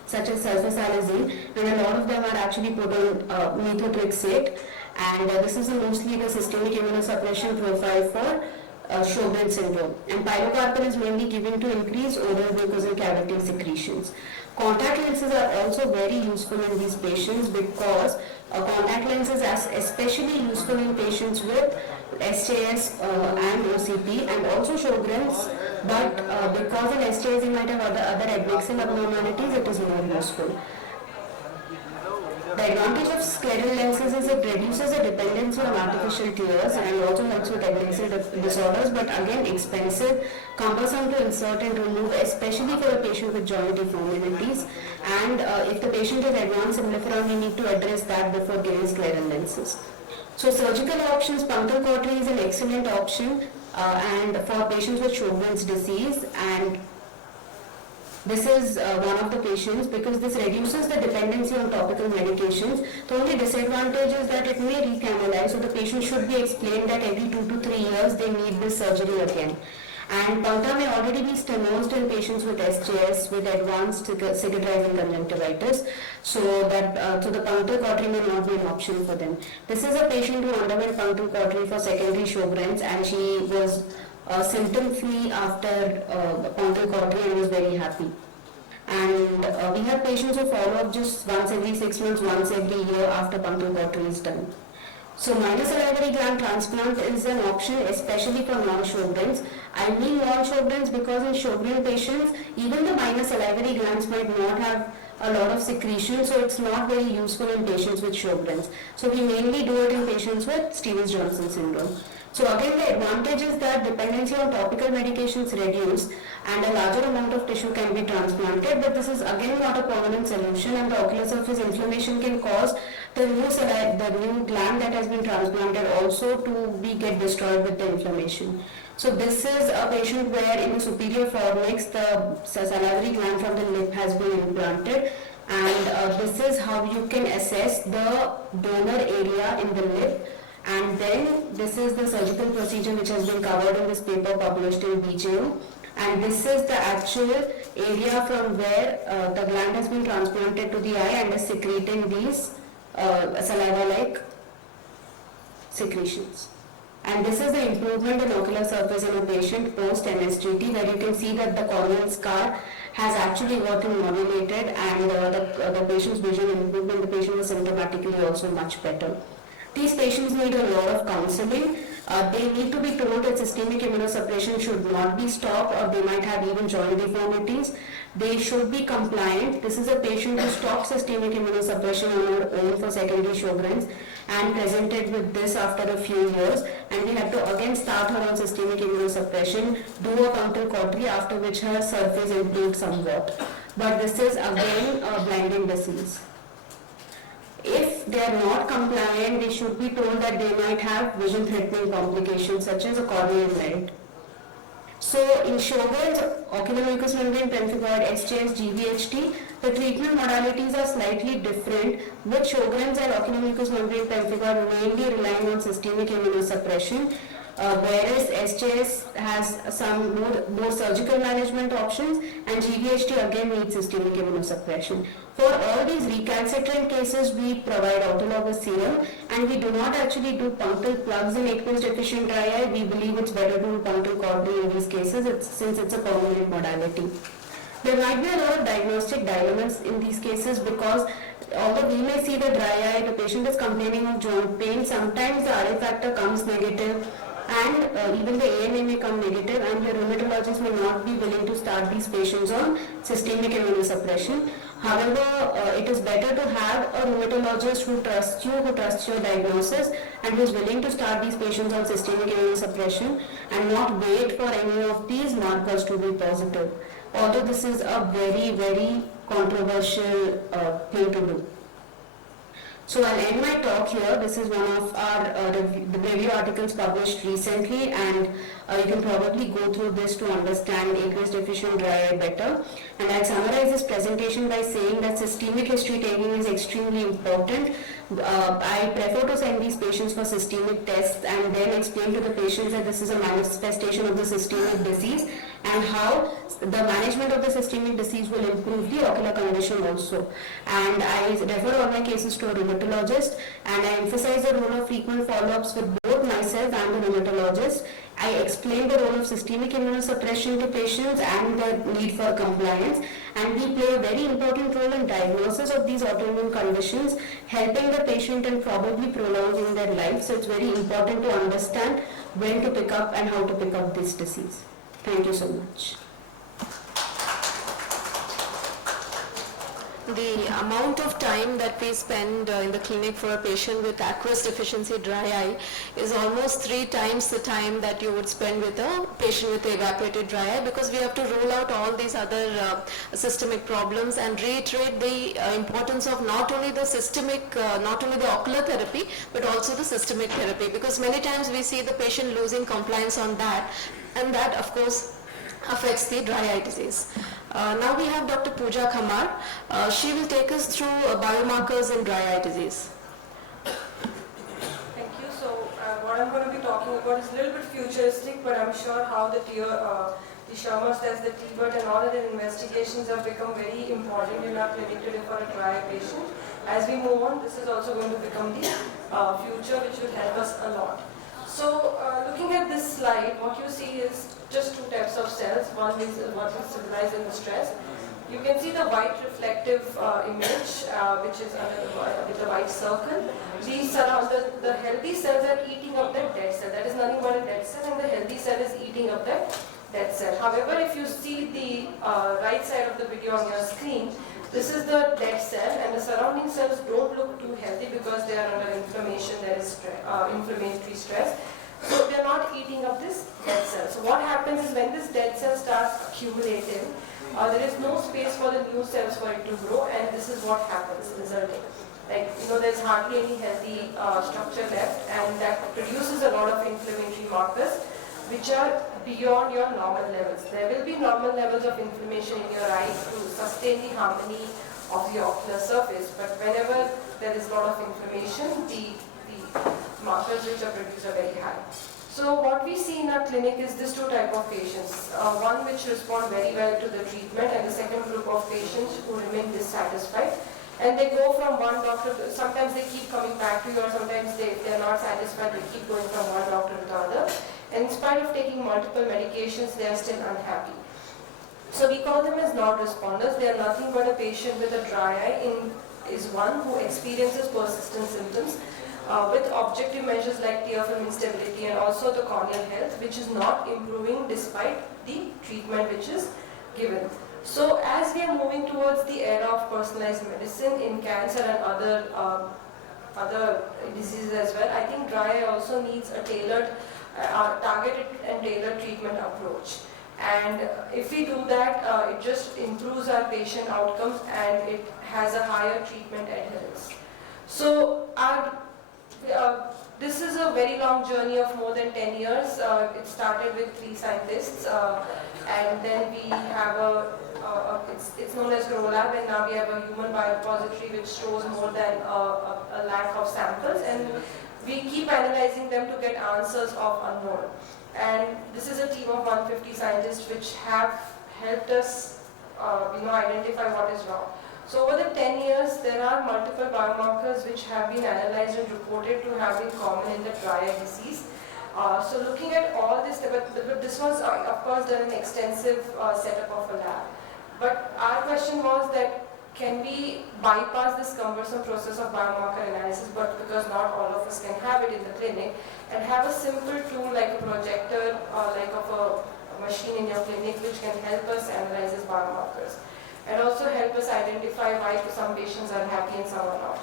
such as sulfasalazine, and a lot of them are actually put on methotrexate, and this is mostly the systemic immunosuppression profile for Sjogren's syndrome. And pilocarpine is mainly given to increase oral mucosal cavity secretions. Contact lenses are also very useful in these patients because contact lenses are especially useful in patients with SJS and OCP, and also Sjogren's But because in STIs you might have other admixal abnormalities, it is more useful. The advantage of scleral lenses is it reduces the dependency on artificial tears and also helps with admixal disorders, but again expensive, cumbersome to insert and remove, especially for a patient with joint deformities. And if the patient is advanced symblepharon, we need to address that before giving scleral lenses. So surgical options, punctal cautery is an excellent option and for patients with Sjogren's disease, and this is one of the patients because this reduces the dependency on topical medications. The only disadvantage is that it may recanalize, so the patient should be explained that every 2 to 3 years they need this surgery again. And puncta may already be stenosed in patients with SJS with advanced cicatrizing conjunctivitis, so the punctal cautery may not be an option for them. This is a patient who underwent punctal cautery for secondary Sjogren's, and she was symptom-free after punctal cautery and was very happy. And we have patients who follow up just once every 6 months, once every year after punctal cautery is done. So minor salivary gland transplant is an option, especially for non-Sjogren's. I mean non-Sjogren's because in Sjogren patients, even the minor salivary glands might not have a lot of secretion, so it's not very useful in patients with Sjogren's. So we mainly do it in patients with Stevens-Johnson syndrome. So again, the advantage is that dependency on topical medications reduce and a larger amount of tissue can be transplanted, but this is again not a permanent solution, and the ocular surface inflammation can cause the new gland that has been transplanted also to get destroyed with the inflammation. So this is a patient where in the superior fornix the salivary gland from the lip has been implanted, and this is how you can assess the donor area in the lip. And then this is the surgical procedure which has been covered in this paper published in BJO. And this is the actual area from where the gland has been transplanted to the eye and is secreting these saliva-like secretions. And this is the improvement in ocular surface in a patient post NSGT, where you can see that the corneal scar has actually gotten modulated and the patient's vision improvement, the patient was symptomatically also much better. These patients need a lot of counseling. They need to be told that systemic immunosuppression should not be stopped, or they might have even joint deformities. They should be compliant. This is a patient who stopped systemic immunosuppression on her own for secondary Sjogren's and presented with this after a few years, and we had to again start her on systemic immunosuppression, do a punctal cautery, after which her surface improved somewhat. But this is again a blinding disease. If they are not compliant, they should be told that they might have vision-threatening complications such as a corneal melt. So in Sjogren's, ocular mucous membrane pemphigoid, SJS, GVHT, the treatment modalities are slightly different, with Sjogren's and ocular mucous membrane pemphigoid mainly relying on systemic immunosuppression, whereas SJS has some more surgical management options, and GVHT again needs systemic immunosuppression. For all these recalcitrant cases, we provide autologous serum, and we do not actually do punctal plugs in aqueous deficient dry eye. We believe it's better to do punctal cautery in these cases since it's a permanent modality. There might be a lot of diagnostic dilemmas in these cases because although we may see the dry eye, the patient is complaining of joint pain, sometimes the RA factor comes negative, and even the ANA may come negative, and the rheumatologist may not be willing to start these patients on systemic immunosuppression. However, it is better to have a rheumatologist who trusts you, who trusts your diagnosis, and who is willing to start these patients on systemic immunosuppression and not wait for any of these markers to be positive. Although this is a very, very controversial thing to do. So I'll end my talk here. This is one of our the review articles published recently, and you can probably go through this to understand aqueous deficient dry eye better. And I'll summarize this presentation by saying that systemic history taking is extremely important. I prefer to send these patients for systemic tests and then explain to the patients that this is a manifestation of the systemic disease and how the management of the systemic disease will improve the ocular condition also. And I refer all my cases to a rheumatologist, and I emphasize the role of frequent follow-ups with both myself and the rheumatologist. I explain the role of systemic immunosuppression to patients and the need for compliance, and we play a very important role in diagnosis of these autoimmune conditions, helping the patient and probably prolonging their life. So it's very important to understand when to pick up and how to pick up this disease. Thank you so much. The amount of time that we spend in the clinic for a patient with aqueous deficiency dry eye is almost 3 times the time that you would spend with a patient with evaporated dry eye, because we have to rule out all these other systemic problems and reiterate the importance of not only the systemic, not only the ocular therapy, but also the systemic therapy, because many times we see the patient losing compliance on that, and that of course affects the dry eye disease. Now we have Dr. Pooja Khamar. She will take us through biomarkers in dry eye disease. Thank you. So what I'm going to be talking about is a little bit futuristic, but I'm sure how the Shermer's test, the T-BERT and all other investigations have become very important in our clinic today for a dry eye patient. As we move on, this is also going to become the future, which will help us a lot. So looking at this slide, what you see is just 2 types of cells. One is what is symbolized in the stress. You can see the white reflective image, which is under with the white circle. The healthy cells are eating up that dead cell. That is nothing but a dead cell, and the healthy cell is eating up that dead cell. However, if you see the right side of the video on your screen, this is the dead cell, and the surrounding cells don't look too healthy because they are under inflammation. There is inflammatory stress. So they are not eating up this dead cell. So what happens is when this dead cell starts accumulating, there is no space for the new cells for it to grow, and this is what happens resulting. Like, there's hardly any healthy structure left, and that produces a lot of inflammatory markers which are beyond your normal levels. There will be normal levels of inflammation in your eye to sustain the harmony of the ocular surface, but whenever there is a lot of inflammation, the markers which are produced are very high. So what we see in our clinic is this 2 types of patients. One which respond very well to the treatment, and the second group of patients who remain dissatisfied. And they go from one doctor, sometimes they keep coming back to you, or sometimes they are not satisfied, they keep going from one doctor to the other. And in spite of taking multiple medications, they are still unhappy. So we call them as non-responders. They are nothing but a patient with a dry eye is one who experiences persistent symptoms with objective measures like tear film instability and also the corneal health, which is not improving despite the treatment which is given. So as we are moving towards the era of personalized medicine in cancer and other diseases as well, I think dry eye also needs a tailored, targeted and tailored treatment approach. And if we do that, it just improves our patient outcomes and it has a higher treatment adherence. So this is a very long journey of more than 10 years. It started with 3 scientists, and then we have it's known as GrowLab, and now we have a human biorepository which shows more than a lakh of samples, and we keep analyzing them to get answers of unknown. And this is a team of 150 scientists which have helped us identify what is wrong. So over the 10 years, there are multiple biomarkers which have been analyzed and reported to have been common in the dry eye disease. So looking at all this, but this was of course done an extensive setup of a lab. But our question was that can we bypass this cumbersome process of biomarker analysis, but because not all of us can have it in the clinic, and have a simple tool like a projector or like of a machine in your clinic which can help us analyze these biomarkers and also help us identify why some patients are happy and some are not.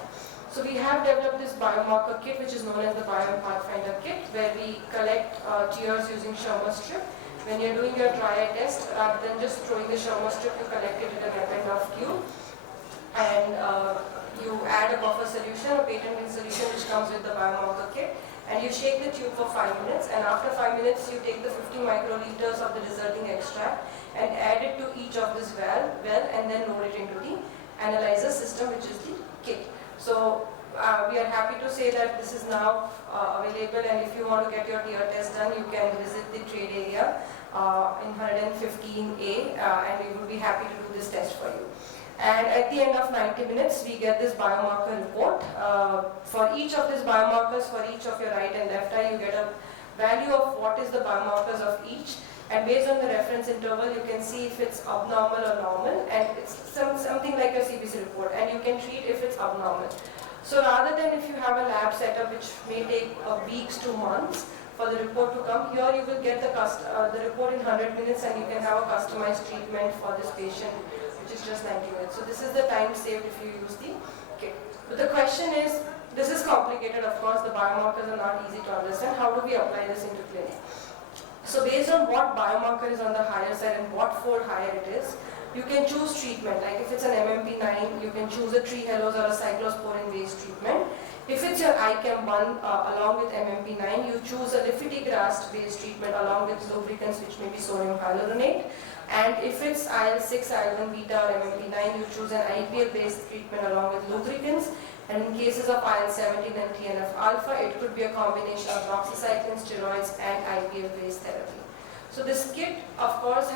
So we have developed this biomarker kit which is known as the Pathfinder kit, where we collect tears using Shermer's strip. When you're doing your dry eye test, rather than just throwing the Shermer's strip, you collect it in a Reppendorf tube, and you add a buffer solution, a patented solution which comes with the biomarker kit, and you shake the tube for 5 minutes, and after 5 minutes you take the 50 microliters of the resulting extract and add it to each of this well, and then load it into the analyzer system, which is the kit. So we are happy to say that this is now available, and if you want to get your tear test done, you can visit the trade area in 115A, and we will be happy to do this test for you. And at the end of 90 minutes, we get this biomarker report. For each of these biomarkers, for each of your right and left eye, you get a value of what is the biomarkers of each. And based on the reference interval, you can see if it's abnormal or normal, and it's something like a CBC report, and you can treat if it's abnormal. So rather than if you have a lab setup which may take weeks to months for the report to come. Here you will get the report in 100 minutes and you can have a customized treatment for this patient, which is just 90 minutes. So this is the time saved if you use the kit. But the question is, this is complicated of course, the biomarkers are not easy to understand. How do we apply this into clinic? So based on what biomarker is on the higher side and what fold higher it is, you can choose treatment. Like if it's an MMP9, you can choose a trehalose or a cyclosporin based treatment. If it's your ICAM1 along with MMP9, you choose a lifitegrast based treatment along with lubricants, which may be sodium hyaluronate. And if it's IL-6, IL-1 beta or MMP9, you choose an IPL based treatment along with lubricants. And in cases of IL-17 and TNF alpha, it could be a combination of doxycycline, steroids and IPL based therapy. So this kit, of course,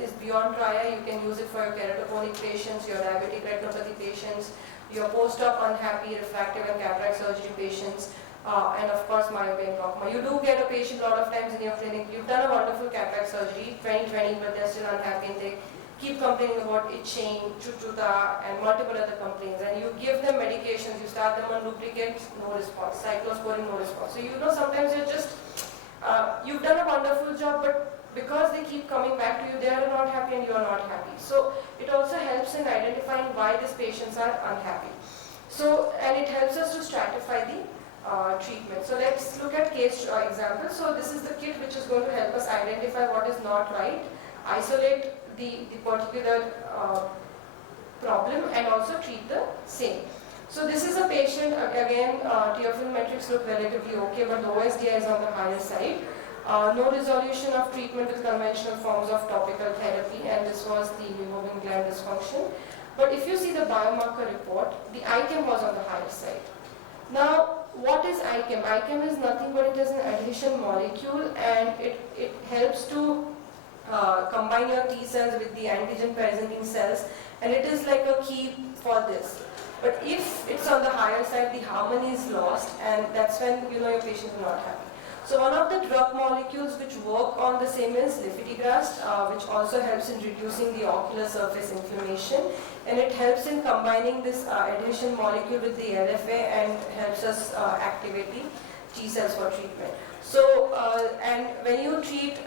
is beyond trial. You can use it for your keratoponic patients, your diabetic retinopathy patients, your post-op unhappy refractive and cataract surgery patients, and of course myopia and glaucoma. You do get a patient a lot of times in your clinic, you've done a wonderful cataract surgery, 2020, but they're still unhappy and they keep complaining about itching, chuchuta, and multiple other complaints. And you give them medications, you start them on lubricants, no response, cyclosporin, no response. So you know sometimes you're just, you've done a wonderful job, but because they keep coming back to you, they are not happy and you are not happy. So it also helps in identifying why these patients are unhappy. So, and it helps us to stratify the treatment. So let's look at case examples. So this is the kit which is going to help us identify what is not right, isolate the particular problem and also treat the same. So this is a patient, again, tearfilm metrics look relatively okay, but the OSDI is on the higher side. No resolution of treatment with conventional forms of topical therapy, and this was the removing gland dysfunction. But if you see the biomarker report, the ICAM was on the higher side. Now, what is ICAM? ICAM is nothing but it is an adhesion molecule, and it helps to combine your T cells with the antigen presenting cells, and it is like a key for this. But if it's on the higher side, the harmony is lost, and that's when you know your patient is not happy. So one of the drug molecules which work on the same is lifitegrast, which also helps in reducing the ocular surface inflammation, and it helps in combining this adhesion molecule with the LFA and helps us activate the T cells for treatment. So, and when you treat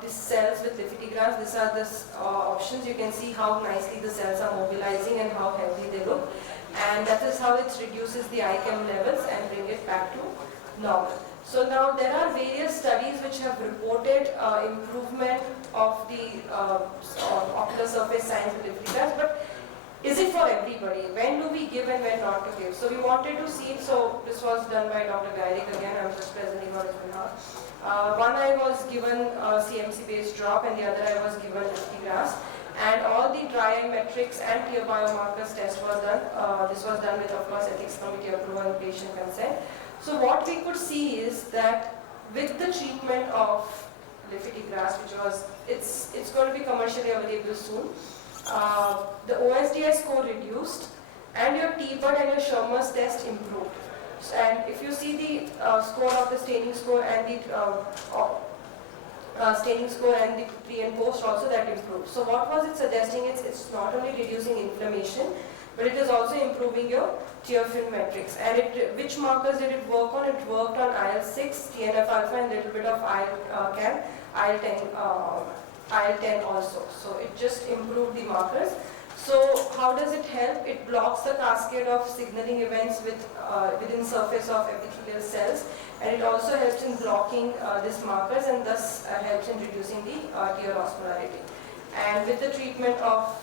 these cells with lifitegrast, these are the options. You can see how nicely the cells are mobilizing and how healthy they look, and that is how it reduces the ICAM levels and bring it back to normal. So now there are various studies which have reported improvement of the ocular surface signs with lifitegrast, but is it for everybody? When do we give and when not to give? So we wanted to see, so this was done by Dr. Gairik again, I'm just presenting on his behalf. One eye was given CMC based drop and the other eye was given lifitegrast, and all the dry eye metrics and tear biomarkers test was done. This was done with, of course, ethics committee approval and patient consent. So what we could see is that with the treatment of lifitegrast, which was, it's going to be commercially available soon, the OSDI score reduced and your T-BUD and your Schirmer's test improved. And if you see the score of the staining score and the pre and post also, that improved. So what was it suggesting? It's not only reducing inflammation, but it is also improving your tear film metrics. And which markers did it work on? It worked on IL-6, TNF alpha, and a little bit of IL-10 also. So it just improved the markers. So how does it help? It blocks the cascade of signaling events within surface of epithelial cells, and it also helps in blocking these markers and thus helps in reducing the tear osmolarity. And with the treatment of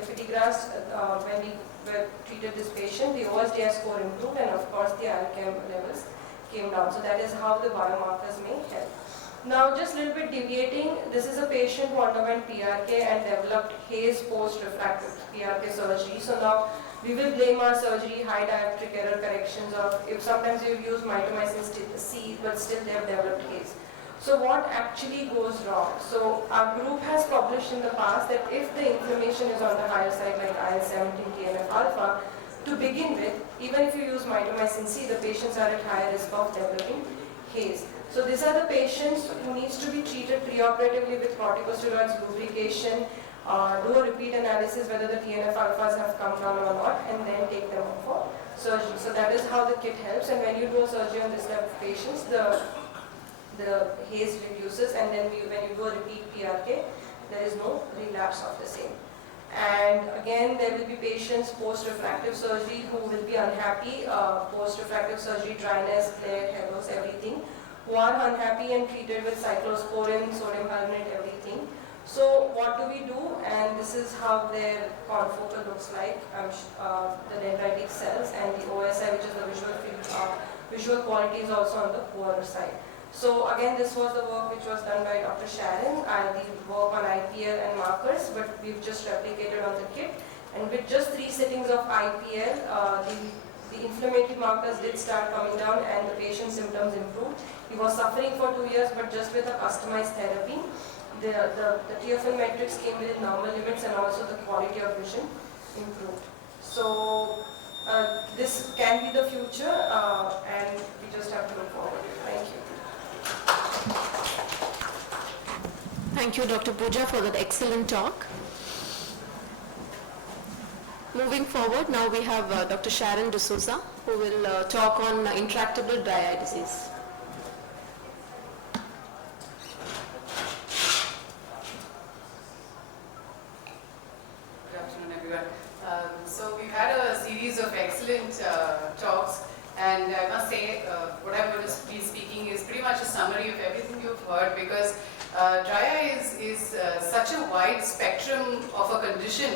lifitegrast, when we treated this patient, the OSDI score improved and of course the ICAM levels came down. So that is how the biomarkers may help. Now just a little bit deviating, this is a patient who underwent PRK and developed haze post-refractive PRK surgery. So now we will blame our surgery, high dioptric error corrections, or if sometimes you've used mitomycin C but still they have developed haze. So what actually goes wrong? So our group has published in the past that if the inflammation is on the higher side like IL-17, TNF alpha, to begin with, even if you use mitomycin C, the patients are at higher risk of developing haze. So these are the patients who needs to be treated preoperatively with corticosteroids, lubrication, do a repeat analysis whether the TNF alphas have come down or not, and then take them up for surgery. So that is how the kit helps. And when you do a surgery on this type of patients, the the haze reduces, and then when you do a repeat PRK, there is no relapse of the same. And again, there will be patients post-refractive surgery who will be unhappy, post-refractive surgery, dryness, flare, hair loss, everything, who are unhappy and treated with cyclosporin, sodium hyaluronic, everything. So what do we do? And this is how their confocal looks like, the dendritic cells, and the OSI, which is the visual quality, is also on the poorer side. So again, this was the work which was done by Dr. Sharon. I did work on IPL and markers, but we've just replicated on the kit. And with just 3 sittings of IPL, the inflammatory markers did start coming down and the patient's symptoms improved. He was suffering for 2 years, but just with a customized therapy, the TFL metrics came within normal limits, and also the quality of vision improved. So this can be the future, and we just have to look forward. Thank you. Thank you, Dr. Pooja, for that excellent talk. Moving forward, now we have Dr. Sharon D'Souza, who will talk on intractable dry eye disease. Good afternoon, everyone. So we've had a series of excellent talks, and I must say what I'm going to be speaking is pretty much a summary of everything you've heard, because dry eye is such a wide spectrum of a condition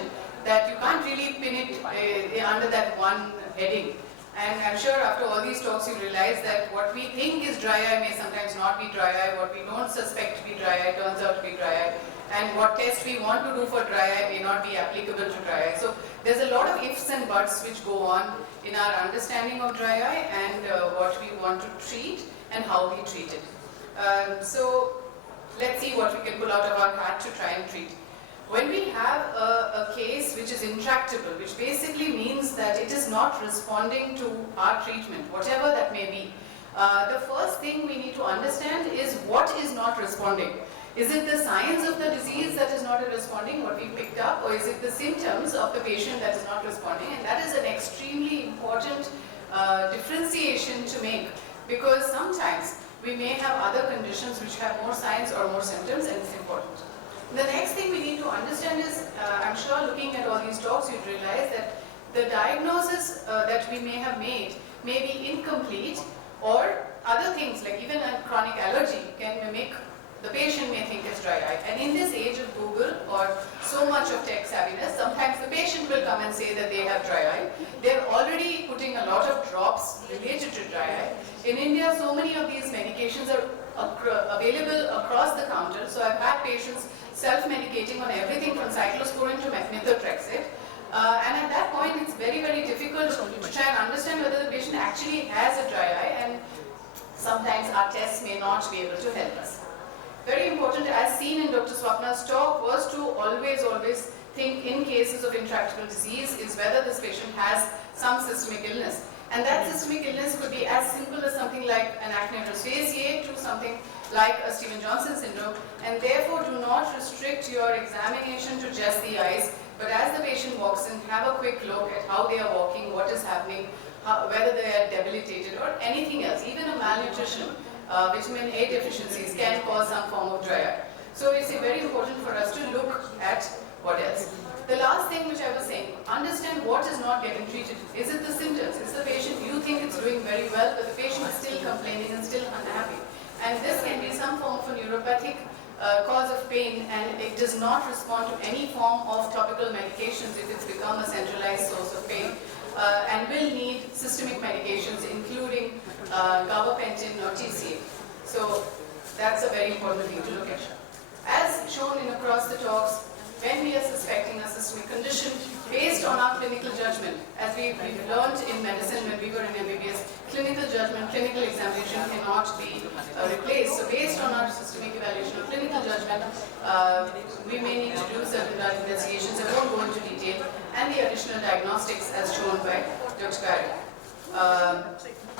that you can't really pin it under that one heading. And I'm sure after all these talks you realize that what we think is dry eye may sometimes not be dry eye, what we don't suspect to be dry eye turns out to be dry eye, and what test we want to do for dry eye may not be applicable to dry eye. So there's a lot of ifs and buts which go on in our understanding of dry eye and what we want to treat and how we treat it. So let's see what we can pull out of our hat to try and treat. When we have a case which is intractable, which basically means that it is not responding to our treatment, whatever that may be, the first thing we need to understand is what is not responding. Is it the signs of the disease that is not responding, what we picked up, or is it the symptoms of the patient that is not responding? And that is an extremely important differentiation to make, because sometimes we may have other conditions which have more signs or more symptoms, and it's important. The next thing we need to understand is, I'm sure looking at all these talks you'd realize that the diagnosis that we may have made may be incomplete, or other things like even a chronic allergy can make the patient may think it's dry eye. And in this age of Google or so much of tech savviness, sometimes the patient will come and say that they have dry eye. They're already putting a lot of drops related to dry eye. In India, so many of these medications are available across the counter. So I've had patients self-medicating on everything from cyclosporin to methotrexate. And at that point, it's very, very difficult to try and understand whether the patient actually has a dry eye, and sometimes our tests may not be able to help us. Very important, as seen in Dr. Swapna's talk, was to always think in cases of intractable disease is whether this patient has some systemic illness. And that systemic illness could be as simple as something like an acne rosacea to something like a Stevens-Johnson syndrome, and therefore do not restrict your examination to just the eyes, but as the patient walks in, have a quick look at how they are walking, what is happening, whether they are debilitated or anything else. Even a malnutrition, vitamin A deficiencies can cause some form of dry eye. So it's very important for us to look at what else. The last thing which I was saying, understand what is not getting treated. Is it the symptoms? Is the patient, you think it's doing very well, but the patient is still complaining and still unhappy. And this can be some form of a neuropathic cause of pain, and it does not respond to any form of topical medications if it's become a centralized source of pain, and will need systemic medications including gabapentin or TCA. So that's a very important thing to look at. As shown in across the talks, when we are suspecting a systemic condition, based on our clinical judgment, as we've learned in medicine when we were in MBBS, clinical judgment, clinical examination cannot be replaced. So based on our systemic evaluation of clinical judgment, we may need to do certain investigations. I won't go into detail, and the additional diagnostics as shown by Dr. Kari.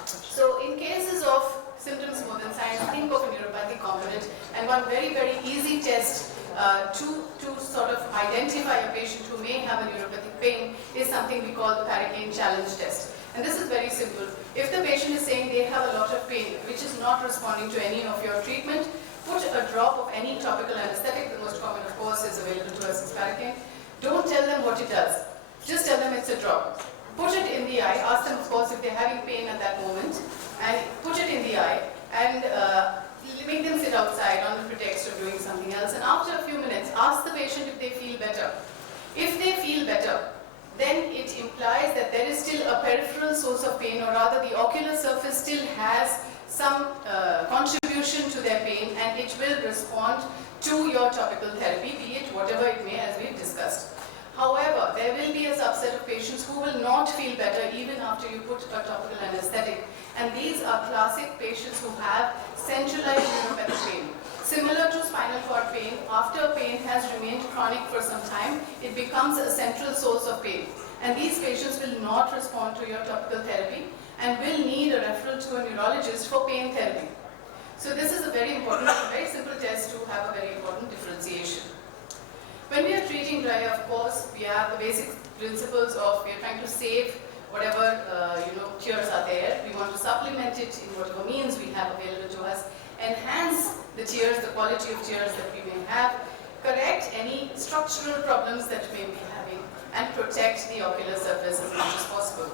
So in cases of symptoms more than signs, think of a neuropathic component, and one very, very easy test to sort of identify a patient who may have a neuropathic pain is something we call the Parikane challenge test. And this is very simple. If the patient is saying they have a lot of pain, which is not responding to any of your treatment, put a drop of any topical anesthetic. The most common, of course, is available to us is Paracaine. Don't tell them what it does. Just tell them it's a drop. Put it in the eye. Ask them, of course, if they're having pain at that moment, and put it in the eye, and make them sit outside on the pretext of doing something else. And after a few minutes, ask the patient if they feel better. If they feel better, then it implies that there is still a peripheral source of pain, or rather the ocular surface still has some contribution to their pain, and it will respond to your topical therapy, be it whatever it may, as we've discussed. However, there will be a subset of patients who will not feel better even after you put a topical anesthetic, and these are classic patients who have centralized neuropathic pain. Similar to spinal cord pain, after pain has remained chronic for some time, it becomes a central source of pain. And these patients will not respond to your topical therapy and will need a referral to a neurologist for pain therapy. So this is a very important, very simple test to have a very important differentiation. When we are treating dry eye, of course, we have the basic principles of we are trying to save whatever tears are there. We want to supplement it in whatever means we have available to us, enhance the tears, the quality of tears that we may have, correct any structural problems that we may be having, and protect the ocular surface as much as possible.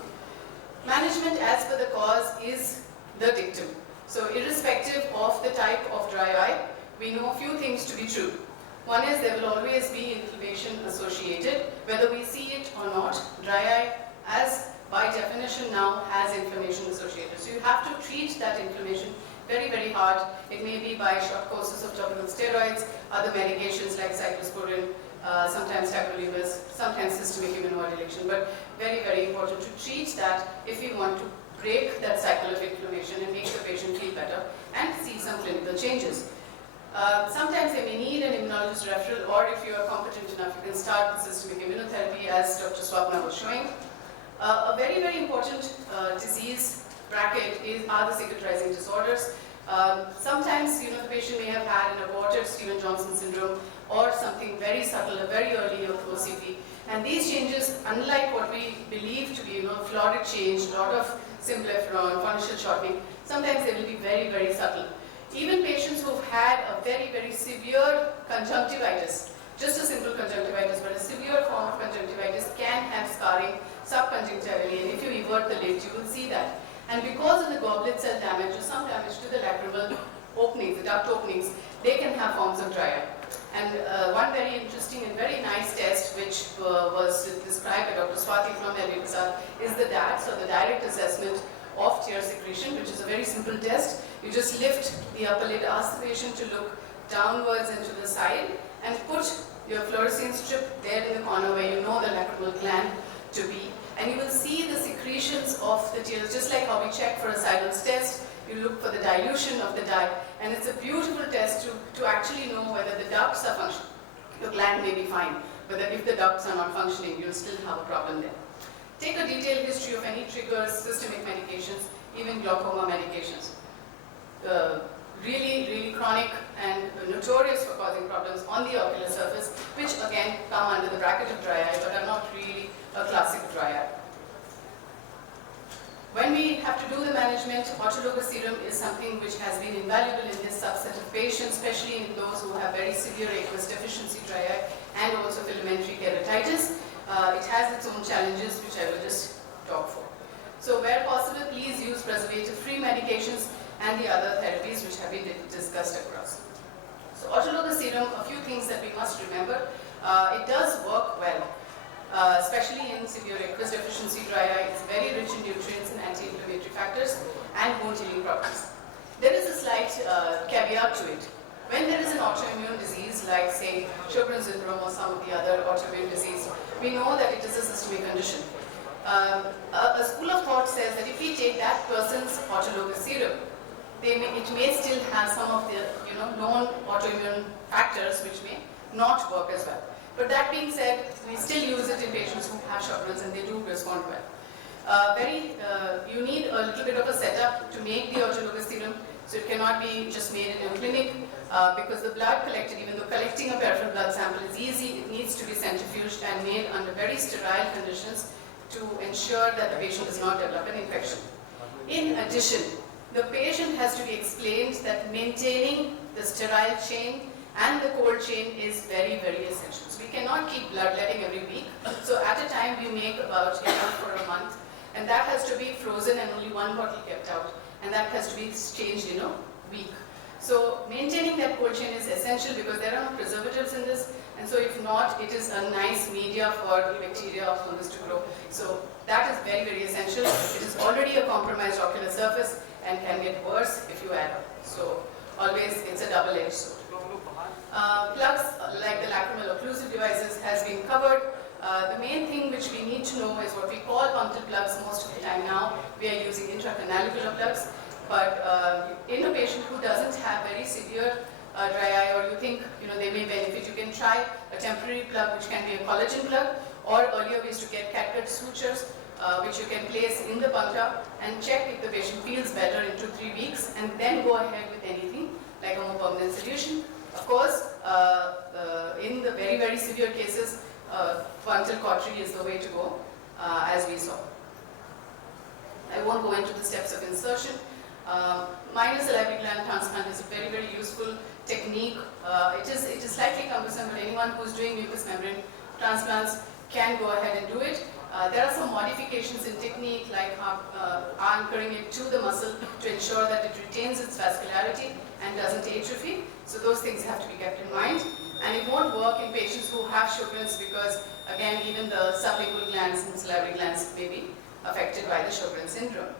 Management as per the cause is the dictum. So irrespective of the type of dry eye, we know a few things to be true. One is there will always be inflammation associated, whether we see it or not. Dry eye, as by definition now, has inflammation associated. So you have to treat that inflammation very, very hard. It may be by short courses of topical steroids, other medications like cyclosporin, sometimes tacrolimus, sometimes systemic immunomodulation, but very, very important to treat that if we want to break that cycle of inflammation and make the patient feel better and see some clinical changes. Sometimes they may need an immunologist referral, or if you are competent enough, you can start the systemic immunotherapy as Dr. Swapna was showing. A very, very important disease bracket are the cicatrizing disorders. Sometimes the patient may have had an aborted Stevens-Johnson syndrome or something very subtle, a very early OCP. And these changes, unlike what we believe to be florid change, a lot of symplepharon, corneal shortening, sometimes they will be very, very subtle. Even patients who have had a very, very severe conjunctivitis, just a simple conjunctivitis, but a severe form of conjunctivitis can have scarring subconjunctivally, and if you invert the lid, you will see that. And because of the goblet cell damage or some damage to the lacrimal openings, the duct openings, they can have forms of dry eye. And one very interesting and very nice test which was described by Dr. Swati from AIOC is the DAT, so the direct assessment of tear secretion, which is a very simple test. You just lift the upper lid, ask the patient to look downwards and to the side, and put your fluorescein strip there in the corner where you know the lacrimal gland to be, and you will see the secretions of the tears, just like how we check for a Seidel's test. You look for the dilution of the dye, and it's a beautiful test to actually know whether the ducts are functioning. Your gland may be fine, but if the ducts are not functioning, you'll still have a problem there. Take a detailed history of any triggers, systemic medications, even glaucoma medications. Really, really chronic and notorious for causing problems on the ocular surface, which again come under the bracket of dry eye, but are not really a classic dry eye. When we have to do the management, autologous serum is something which has been invaluable in this subset of patients, especially in those who have very severe aqueous deficiency dry eye and also filamentary keratitis. It has its own challenges, which I will just talk for. So where possible, please use preservative-free medications and the other therapies which have been discussed across. So autologous serum, a few things that we must remember. It does work well, especially in severe aqueous deficiency dry eye. It's very rich in nutrients and anti-inflammatory factors and wound healing properties. There is a slight caveat to it. When there is an autoimmune disease like, say, Sjogren's syndrome or some of the other autoimmune disease, we know that it is a systemic condition. A school of thought says that if we take that person's autologous serum, it may still have some of the known autoimmune factors which may not work as well. But that being said, we still use it in patients who have Sjogren's and they do respond well. You need a little bit of a setup to make the autologous serum, so it cannot be just made in a clinic because the blood collected, even though collecting a peripheral blood sample is easy, it needs to be centrifuged and made under very sterile conditions to ensure that the patient does not develop an infection. In addition, the patient has to be explained that maintaining the sterile chain and the cold chain is very, very essential. So we cannot keep bloodletting every week. So at a time we make about enough for a month, and that has to be frozen and only one bottle kept out, and that has to be exchanged in a week. So maintaining that cold chain is essential because there are no preservatives in this, and so if not, it is a nice media for the bacteria or fungus to grow. So that is very, very essential. It is already a compromised ocular surface and can get worse if you add up. So always it's a double-edged sword. Plugs like the lacrimal occlusive devices has been covered. The main thing which we need to know is what we call punctal plugs. Most of the time now we are using intracanalular plugs, but in a patient who doesn't have very severe dry eye, or you think they may benefit, you can try a temporary plug which can be a collagen plug, or earlier we used to get catgut sutures which you can place in the puncta and check if the patient feels better in 2-3 weeks, and then go ahead with anything like a more permanent solution. Of course, in the very, very severe cases, punctal cautery is the way to go, as we saw. I won't go into the steps of insertion. Minor salivary gland transplant is a very, very useful technique. It is slightly cumbersome, but anyone who's doing mucous membrane transplants can go ahead and do it. There are some modifications in technique, like anchoring it to the muscle to ensure that it retains its vascularity and doesn't atrophy. So those things have to be kept in mind. And it won't work in patients who have Sjogren's because, again, even the sublingual glands and salivary glands may be affected by the Sjogren's syndrome.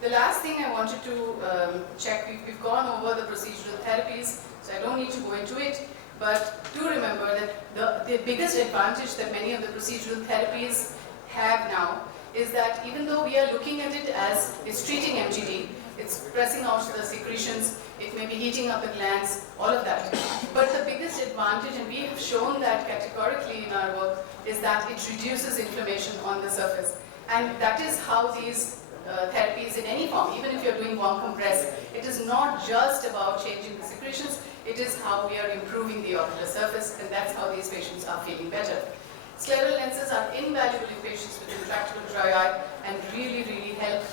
The last thing I wanted to check, we've gone over the procedural therapies, so I don't need to go into it. But do remember that the biggest advantage that many of the procedural therapies have now is that even though we are looking at it as it's treating MGD, it's pressing out the secretions, it may be heating up the glands, all of that. But the biggest advantage, and we have shown that categorically in our work, is that it reduces inflammation on the surface. And that is how these therapies in any form, even if you're doing warm compress, it is not just about changing the secretions, it is how we are improving the ocular surface, and that's how these patients are feeling better. Scleral lenses are invaluable in patients with intractable dry eye and really, really help.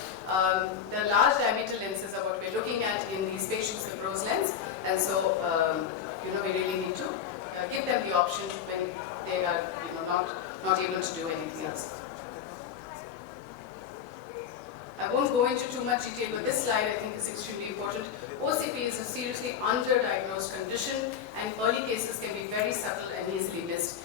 The large diameter lenses are what we're looking at in these patients with rose lens, and so we really need to give them the option when they are not able to do anything else. I won't go into too much detail, but this slide I think is extremely important. OCP is a seriously underdiagnosed condition, and early cases can be very subtle and easily missed.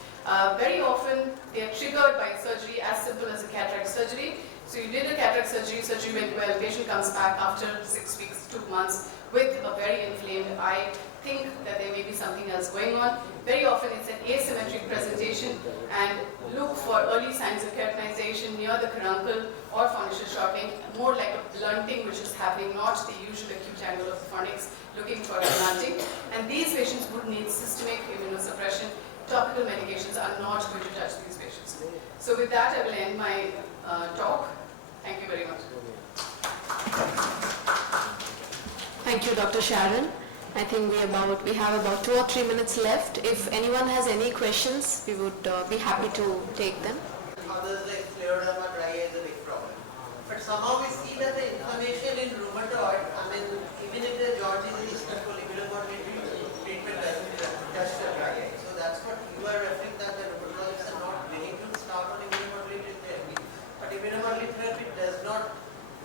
Very often they are triggered by surgery as simple as a cataract surgery. So you did a cataract surgery, surgery went well, patient comes back after 6 weeks, 2 months with a very inflamed eye. Think that there may be something else going on. Very often it's an asymmetric presentation, and look for early signs of keratinization near the caruncle or fornical shortening, more like a blunting which is happening, not the usual acute angle of the fornix, looking for a blunting. And these patients would need systemic immunosuppression. Topical medications are not going to touch these patients. So with that, I will end my talk. Thank you very much. Thank you, Dr. Sharon. I think we have about 2 or 3 minutes left. If anyone has any questions, we would be happy to take them. Others like scleroderma dry eye is a big problem. But somehow we see that the inflammation in rheumatoid, even if the joint is really simple, immunomodulatory treatment doesn't touch the dry eye. So that's what you are referring, that the rheumatologists are not willing to start on immunomodulatory therapy. But immunomodulatory therapy does not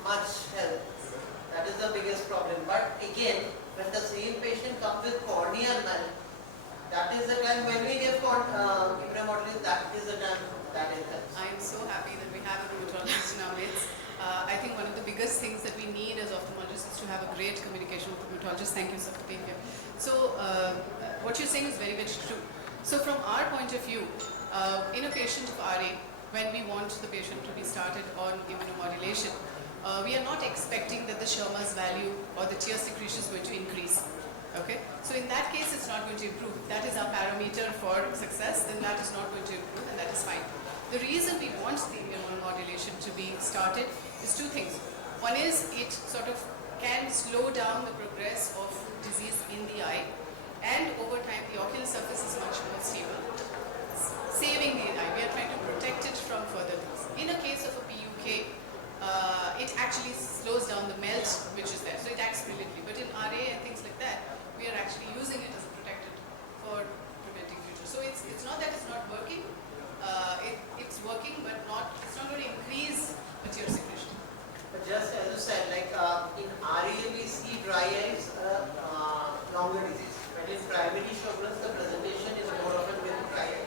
much help. That is the biggest problem. But again, when the same patient comes with corneal mal, that is the time when we give immunomodulation, that is the time that it helps. I am so happy that we have a rheumatologist in our midst. I think one of the biggest things that we need as ophthalmologists is to have a great communication with the rheumatologist. Thank you, sir, for being here. So, what you're saying is very, very true. So, from our point of view, in a patient of RA, when we want the patient to be started on immunomodulation, we are not expecting that the Schirmer's value or the tear secretion is going to increase. Okay? So in that case, it's not going to improve. That is our parameter for success, then that is not going to improve, and that is fine. The reason we want the immunomodulation to be started is 2 things. One is it sort of can slow down the progress of disease in the eye, and over time the ocular surface is much more stable, saving the eye. We are trying to protect it from further things. In a case of a PUK, it actually slows down the melt which is there. So it acts brilliantly. But in RA and things like that, we are actually using it as a protectant for preventing future. So it's not that it's not working. It's working, but it's not going to increase material secretion. But just as you said, like in RA we see dry eyes longer disease. But in primary Sjogren's, the presentation is more often with dry eye.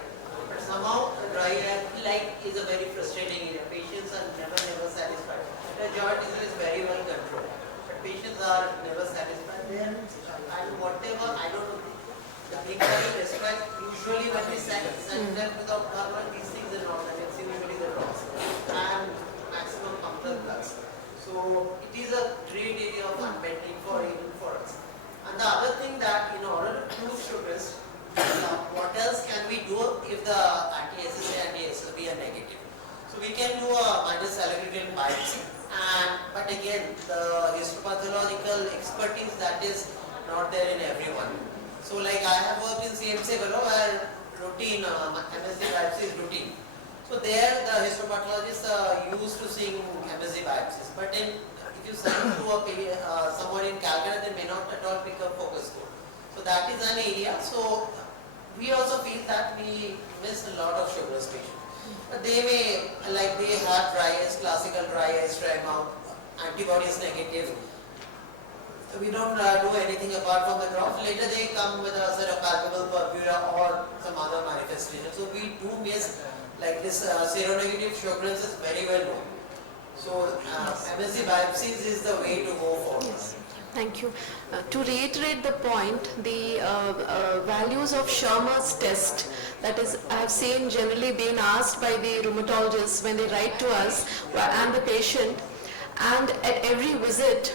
But somehow dry eye is a very frustrating area. Patients are never satisfied. The joint disease is very well controlled. But patients are never satisfied. Then and whatever, I don't know, the things that you describe, usually when we send them to the ophthalmologist, these things are not done. It's usually the drops and maximum punctal flux. So it is a great area of unmet need for even for us. And the other thing that in order to prove Sjogren's, what else can we do if the anti-SSA, anti-SLB are negative? So we can do a minus salivary biopsy. But again, the histopathological expertise that is not there in everyone. So like I have worked in CMC where routine MSD biopsy is routine. So there the histopathologists are used to seeing MSD biopsies. But if you send to someone in Calcutta, they may not at all pick up focus score. So that is an area. So we also feel that we miss a lot of Sjogren's patients. But they may, like they have dry eyes, classical dry eyes, dry mouth, antibodies negative. So we don't do anything apart from the drop. Later they come with a sort of palpable purpura or some other manifestation. So we do miss, like this seronegative Sjogren's is very well known. So MSD biopsies is the way to go forward. Yes. Thank you. To reiterate the point, the values of Schirmer's test, that is, I have seen generally being asked by the rheumatologists when they write to us and the patient, and at every visit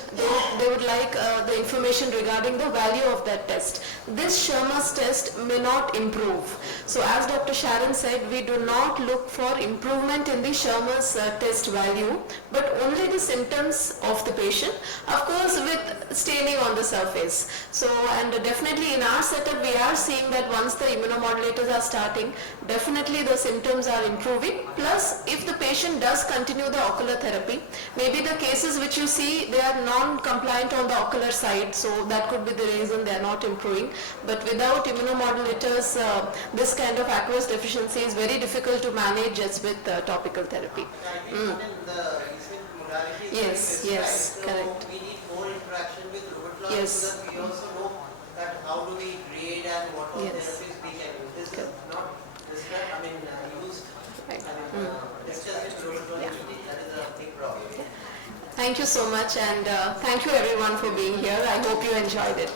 they would like the information regarding the value of that test. This Schirmer's test may not improve. So as Dr. Sharon said, we do not look for improvement in the Schirmer's test value, but only the symptoms of the patient, of course with staining on the surface. So, and definitely in our setup we are seeing that once the immunomodulators are starting, definitely the symptoms are improving. Plus, if the patient does continue the ocular therapy, maybe the cases which you see, they are non-compliant on the ocular side, so that could be the reason they are not improving. But without immunomodulators, this kind of aqueous deficiency is very difficult to manage just with topical therapy. Yes, yes, correct. We need more interaction with rheumatologists Yes. so that we also know that how do we grade and what all Yes. therapies we can use. This is not described, used. Right. It's just with rheumatology, that is a big problem. Thank you so much, and thank you everyone for being here. I hope you enjoyed it.